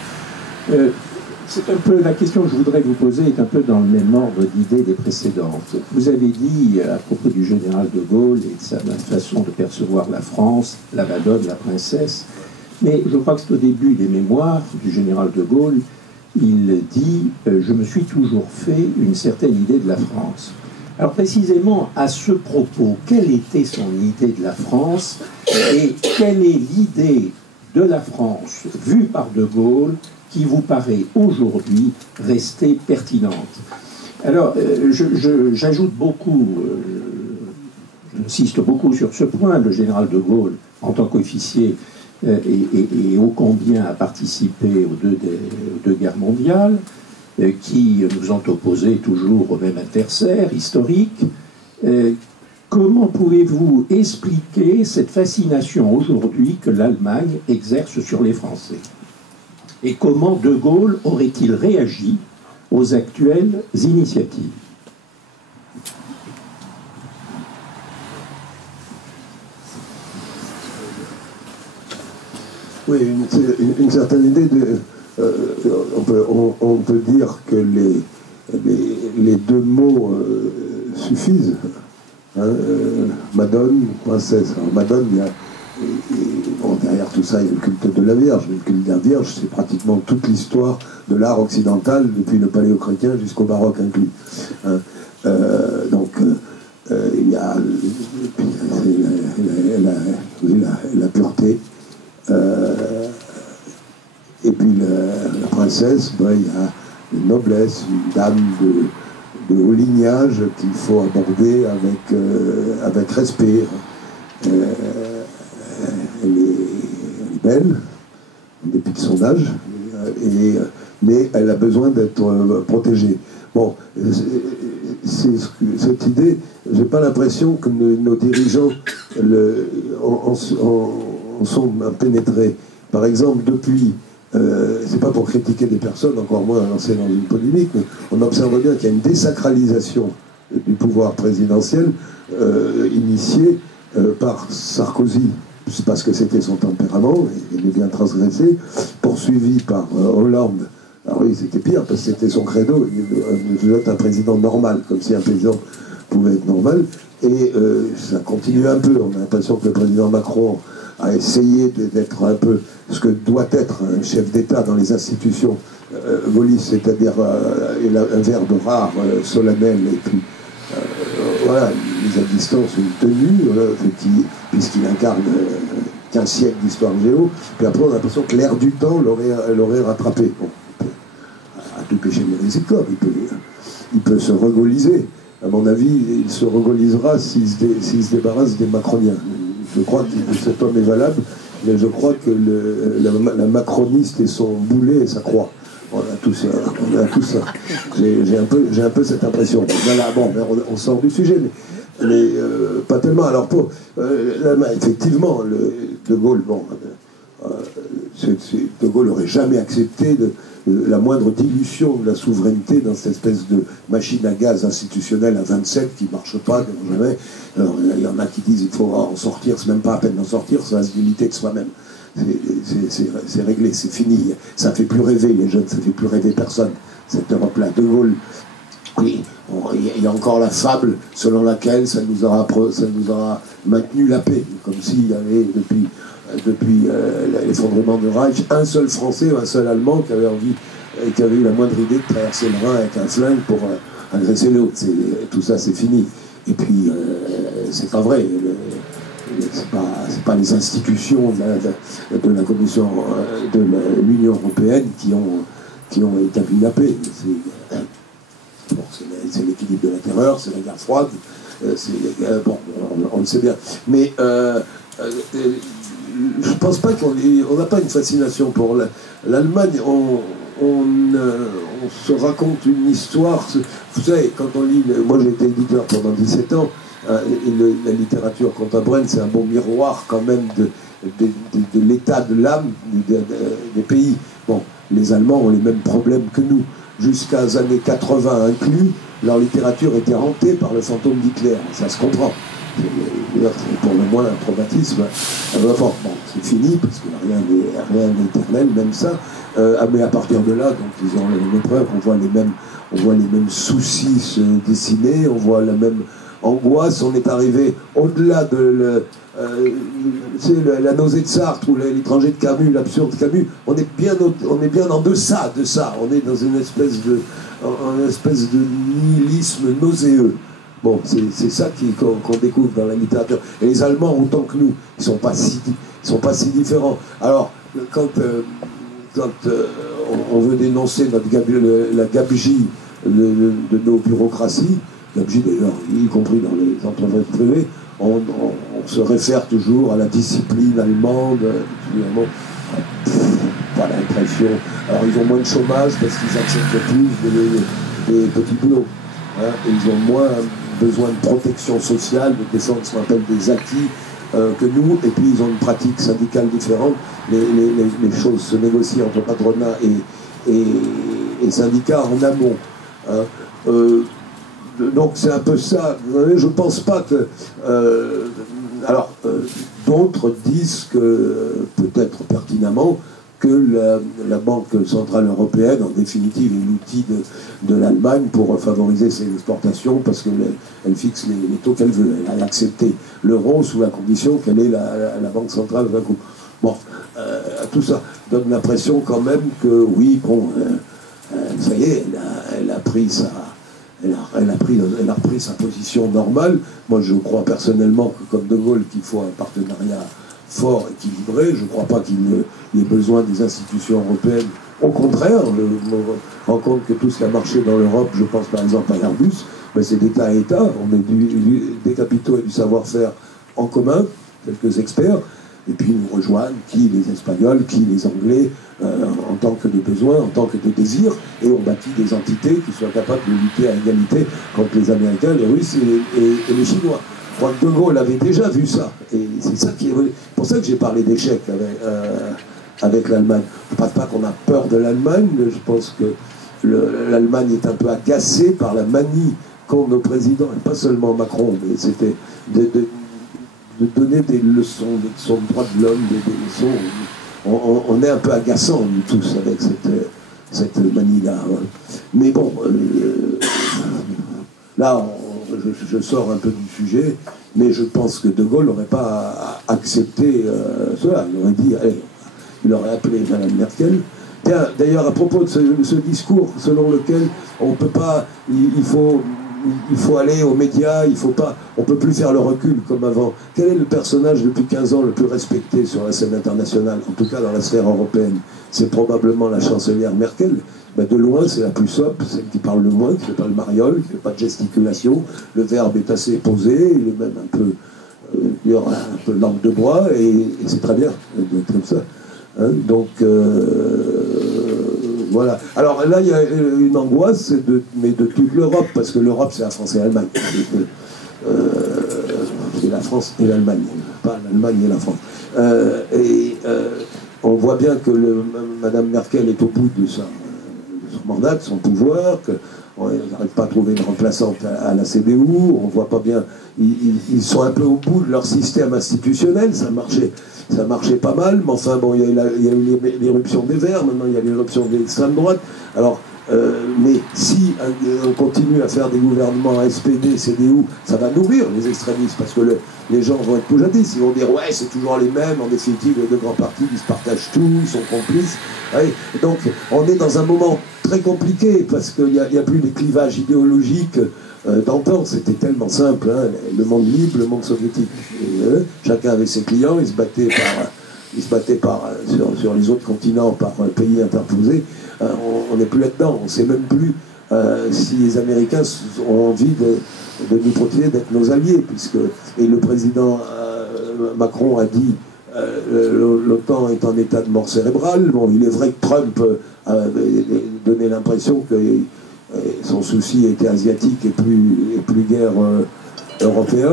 C'est un peu la question que je voudrais vous poser est un peu dans le même ordre d'idées des précédentes. Vous avez dit à propos du général de Gaulle et de sa façon de percevoir la France, la Madone, la princesse, mais je crois que c'est au début des mémoires du général de Gaulle, il dit « Je me suis toujours fait une certaine idée de la France ». Alors précisément à ce propos, quelle était son idée de la France et quelle est l'idée de la France vue par de Gaulle qui vous paraît aujourd'hui rester pertinente? Alors, j'ajoute beaucoup, j'insiste beaucoup sur ce point, le général de Gaulle, en tant qu'officier, et ô combien a participé aux deux guerres mondiales, qui nous ont opposés toujours au même adversaire historique. Comment pouvez-vous expliquer cette fascination aujourd'hui que l'Allemagne exerce sur les Français? Et comment De Gaulle aurait-il réagi aux actuelles initiatives? Oui, une certaine idée de... on peut dire que les deux mots suffisent. Madone, princesse. Alors, Madone, derrière tout ça, il y a le culte de la Vierge. Le culte de la Vierge, c'est pratiquement toute l'histoire de l'art occidental, depuis le paléo-chrétien jusqu'au baroque inclus. Il y a la pureté. Et puis la princesse, il y a une noblesse, une dame de haut lignage qu'il faut aborder avec respect. Elle est belle, en dépit de son âge, mais elle a besoin d'être protégée. Bon, cette idée, j'ai pas l'impression que nos dirigeants en sont pénétrés. Par exemple, depuis, c'est pas pour critiquer des personnes, encore moins lancer dans une polémique, mais on observe bien qu'il y a une désacralisation du pouvoir présidentiel initiée par Sarkozy, parce que c'était son tempérament, et il est bien transgressé, poursuivi par Hollande. Alors oui, c'était pire, parce que c'était son credo, vous êtes un président normal, comme si un président pouvait être normal, et ça continue un peu. On a l'impression que le président Macron a essayé d'être un peu ce que doit être un chef d'État dans les institutions gaullistes, c'est-à-dire un verbe rare, solennel, et puis voilà, une mise à distance, une tenue, puisqu'il incarne 15 siècles d'histoire géo, puis après on a l'impression que l'air du temps l'aurait rattrapé. Bon, à tout péché miséricorde, il peut se regauliser. À mon avis, il se regaulisera s'il se débarrasse des macroniens. je crois que cet homme est valable, mais je crois que la macroniste et son boulet et sa croix. On a tous ça. J'ai un peu cette impression. Voilà, bon, on sort du sujet, mais pas tellement. Alors effectivement, De Gaulle, bon, De Gaulle n'aurait jamais accepté la moindre dilution de la souveraineté dans cette espèce de machine à gaz institutionnelle à 27 qui ne marche pas, jamais. Alors, il y en a qui disent qu'il faut en sortir, c'est même pas à peine d'en sortir, ça va se limiter de soi-même. C'est réglé, c'est fini. Ça ne fait plus rêver les jeunes, ça ne fait plus rêver personne, cette Europe-là. De Gaulle, oui, il y a encore la fable selon laquelle ça nous aura maintenu la paix, comme s'il y avait depuis l'effondrement de Reich, un seul Français ou un seul Allemand qui avait eu la moindre idée de traverser le Rhin avec un flingue pour agresser l'autre. Tout ça, c'est fini. Et puis, c'est pas vrai. C'est pas les institutions de la Commission de l'Union européenne qui ont établi la paix. C'est l'équilibre de la terreur, c'est la guerre froide, bon, on le sait bien. Mais je pense pas qu'on n'a pas une fascination pour l'Allemagne. On se raconte une histoire. Vous savez, quand on lit, moi j'ai été éditeur pendant 17 ans, la littérature contemporaine, c'est un bon miroir quand même de l'état de l'âme des pays. Bon, les Allemands ont les mêmes problèmes que nous. Jusqu'à les années 80 inclus, leur littérature était hantée par le fantôme d'Hitler. Ça se comprend. C'est pour le moins un traumatisme. Bon, c'est fini, parce que rien n'est éternel, même ça. Mais à partir de là, donc, ils ont les mêmes preuves, on voit les mêmes soucis se dessiner, on voit la même angoisse. On est arrivé au-delà de la nausée de Sartre ou l'étranger de Camus, l'absurde de Camus. On est bien en deçà de ça. On est dans une espèce de nihilisme nauséeux. Bon, c'est ça qu'on découvre dans la littérature. Et les Allemands, autant que nous, ils sont pas si différents. Alors, quand on veut dénoncer la gabegie de nos bureaucraties, gabegie d'ailleurs, y compris dans les entreprises privées, on se réfère toujours à la discipline allemande, pas l'impression. Alors ils ont moins de chômage parce qu'ils acceptent plus des petits boulots. Hein, et ils ont moins besoin de protection sociale, de descendre ce qu'on appelle des acquis que nous, et puis ils ont une pratique syndicale différente. Les choses se négocient entre patronat et syndicats en amont. Hein. Donc c'est un peu ça. Je pense pas que... d'autres disent que, peut-être pertinemment, que la Banque Centrale Européenne, en définitive, est l'outil de l'Allemagne pour favoriser ses exportations, parce qu'elle fixe les taux qu'elle veut. Elle a accepté l'euro sous la condition qu'elle est la Banque Centrale d'un coup. Bon, tout ça donne l'impression quand même que, oui, bon, ça y est, elle a repris sa position normale. Moi, je crois personnellement que, comme De Gaulle, qu'il faut un partenariat fort, équilibré. Je ne crois pas qu'il y ait besoin des institutions européennes. Au contraire, je me rends compte que tout ce qui a marché dans l'Europe, je pense par exemple à Airbus, ben c'est d'État à État. On met des capitaux et du savoir-faire en commun, quelques experts, et puis nous rejoignent qui les Espagnols, qui les Anglais, en tant que de besoin, en tant que de désir, et on bâtit des entités qui soient capables de lutter à égalité contre les Américains, les Russes et les Chinois. Je crois que De Gaulle avait déjà vu ça, et c'est ça qui est pour ça que j'ai parlé d'échec avec l'Allemagne. Je ne pense pas qu'on a peur de l'Allemagne, mais je pense que l'Allemagne est un peu agacée par la manie qu'ont nos présidents, et pas seulement Macron, mais c'était de donner des leçons de droits de l'homme, des leçons. On est un peu agaçants, nous tous, avec cette manie-là. Mais bon, là, je sors un peu du sujet, mais je pense que De Gaulle n'aurait pas accepté cela. Il aurait dit, allez, il aurait appelé Mme Merkel. Tiens, d'ailleurs, à propos de ce discours selon lequel on peut pas, il faut aller aux médias, on ne peut plus faire le recul comme avant. Quel est le personnage depuis 15 ans le plus respecté sur la scène internationale, en tout cas dans la sphère européenne? C'est probablement la chancelière Merkel. Ben de loin, c'est la plus sobre, celle qui parle le moins, qui ne fait pas le mariole, qui ne fait pas de gesticulation. Le verbe est assez posé, il est même un peu il y aura un peu de langue de bois, et c'est très bien, d'être comme ça. Hein, donc, voilà. Alors là, il y a une angoisse, mais de toute l'Europe, parce que l'Europe, c'est la France et l'Allemagne. C'est la France et l'Allemagne, pas l'Allemagne et la France. On voit bien que Mme Merkel est au bout de son mandat, de son pouvoir, qu'on n'arrive pas à trouver une remplaçante à la CDU, on voit pas bien, ils sont un peu au bout de leur système institutionnel, ça marchait pas mal, mais enfin bon, il y a eu l'éruption des Verts, maintenant il y a l'éruption de l'extrême droite, alors mais si on continue à faire des gouvernements SPD, CDU, ça va nourrir les extrémistes, parce que les gens vont être toujours-jadis, ils vont dire ouais c'est toujours les mêmes, en définitive les deux grands partis ils se partagent tout, ils sont complices. Ouais. Donc on est dans un moment très compliqué, parce qu'il n'y a plus les clivages idéologiques d'antan, c'était tellement simple, hein, le monde libre, le monde soviétique. Et, chacun avait ses clients, ils se battaient sur les autres continents par pays interposés. On n'est plus là-dedans, on ne sait même plus si les Américains ont envie de nous protéger, d'être nos alliés, et le président Macron a dit l'OTAN est en état de mort cérébrale. Bon, il est vrai que Trump a donné l'impression que son souci était asiatique et plus guère européen.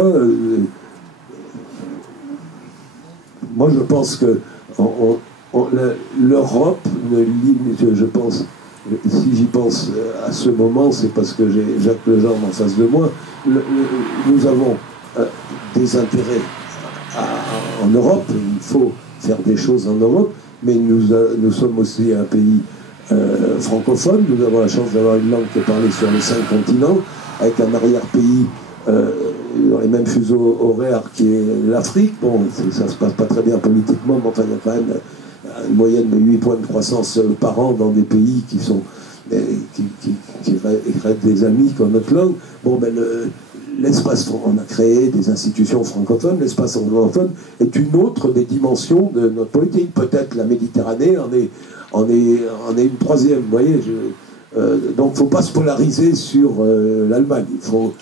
Moi, je pense que l'Europe, je pense, si j'y pense à ce moment, c'est parce que j'ai Jacques Legendre en face de moi. Nous avons des intérêts en Europe, il faut faire des choses en Europe, mais nous sommes aussi un pays francophone, nous avons la chance d'avoir une langue qui est parlée sur les 5 continents, avec un arrière-pays dans les mêmes fuseaux horaires qui est l'Afrique. Bon, ça se passe pas très bien politiquement, mais enfin il y a quand même une moyenne de 8 points de croissance par an dans des pays qui rêvent des amis comme notre langue. Bon, ben l'espace, on a créé des institutions francophones, l'espace anglophone est une autre des dimensions de notre politique. Peut-être la Méditerranée en est une troisième, vous voyez. Donc il ne faut pas se polariser sur l'Allemagne, il faut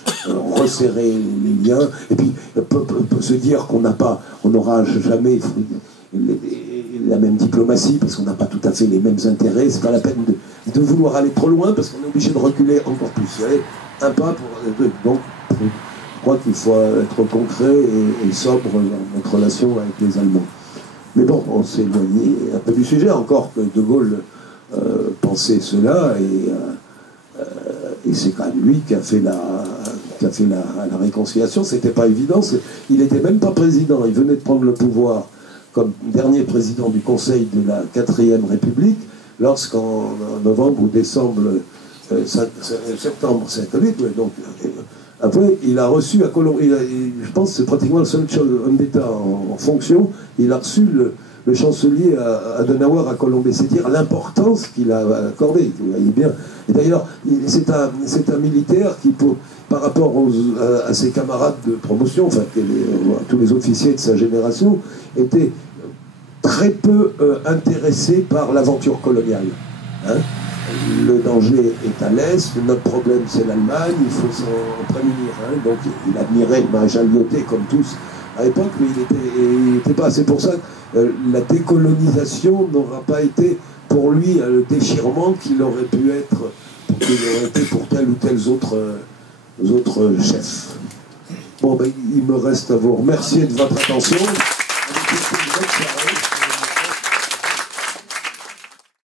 resserrer les liens, et puis peut se dire qu'on n'aura jamais la même diplomatie, parce qu'on n'a pas tout à fait les mêmes intérêts, c'est pas la peine de vouloir aller trop loin, parce qu'on est obligé de reculer encore plus. Vous savez, un pas pour deux. Donc je crois qu'il faut être concret et sobre dans notre relation avec les Allemands. Mais bon, on s'est éloigné un peu du sujet, encore que De Gaulle pensait cela, et c'est quand même lui qui a fait la réconciliation. C'était pas évident, il n'était même pas président, il venait de prendre le pouvoir comme dernier président du Conseil de la 4e République, lorsqu'en novembre ou décembre, septembre 58, donc après, il a reçu à Colombie, je pense que c'est pratiquement le seul homme d'État en fonction, il a reçu le chancelier Adenauer à Colombie, c'est dire l'importance qu'il a accordée, vous voyez bien. Et d'ailleurs, c'est un militaire qui, par rapport à ses camarades de promotion, enfin tous les officiers de sa génération, était très peu intéressé par l'aventure coloniale. Hein. Le danger est à l'Est, notre problème c'est l'Allemagne, il faut s'en prémunir. Hein. Donc il admirait le maréchal Lyautey comme tous à l'époque, mais il n'était pas. C'est pour ça que la décolonisation n'aura pas été pour lui le déchirement qu'il aurait pu être pour tel ou tel autres chefs. Bon, ben, il me reste à vous remercier de votre attention.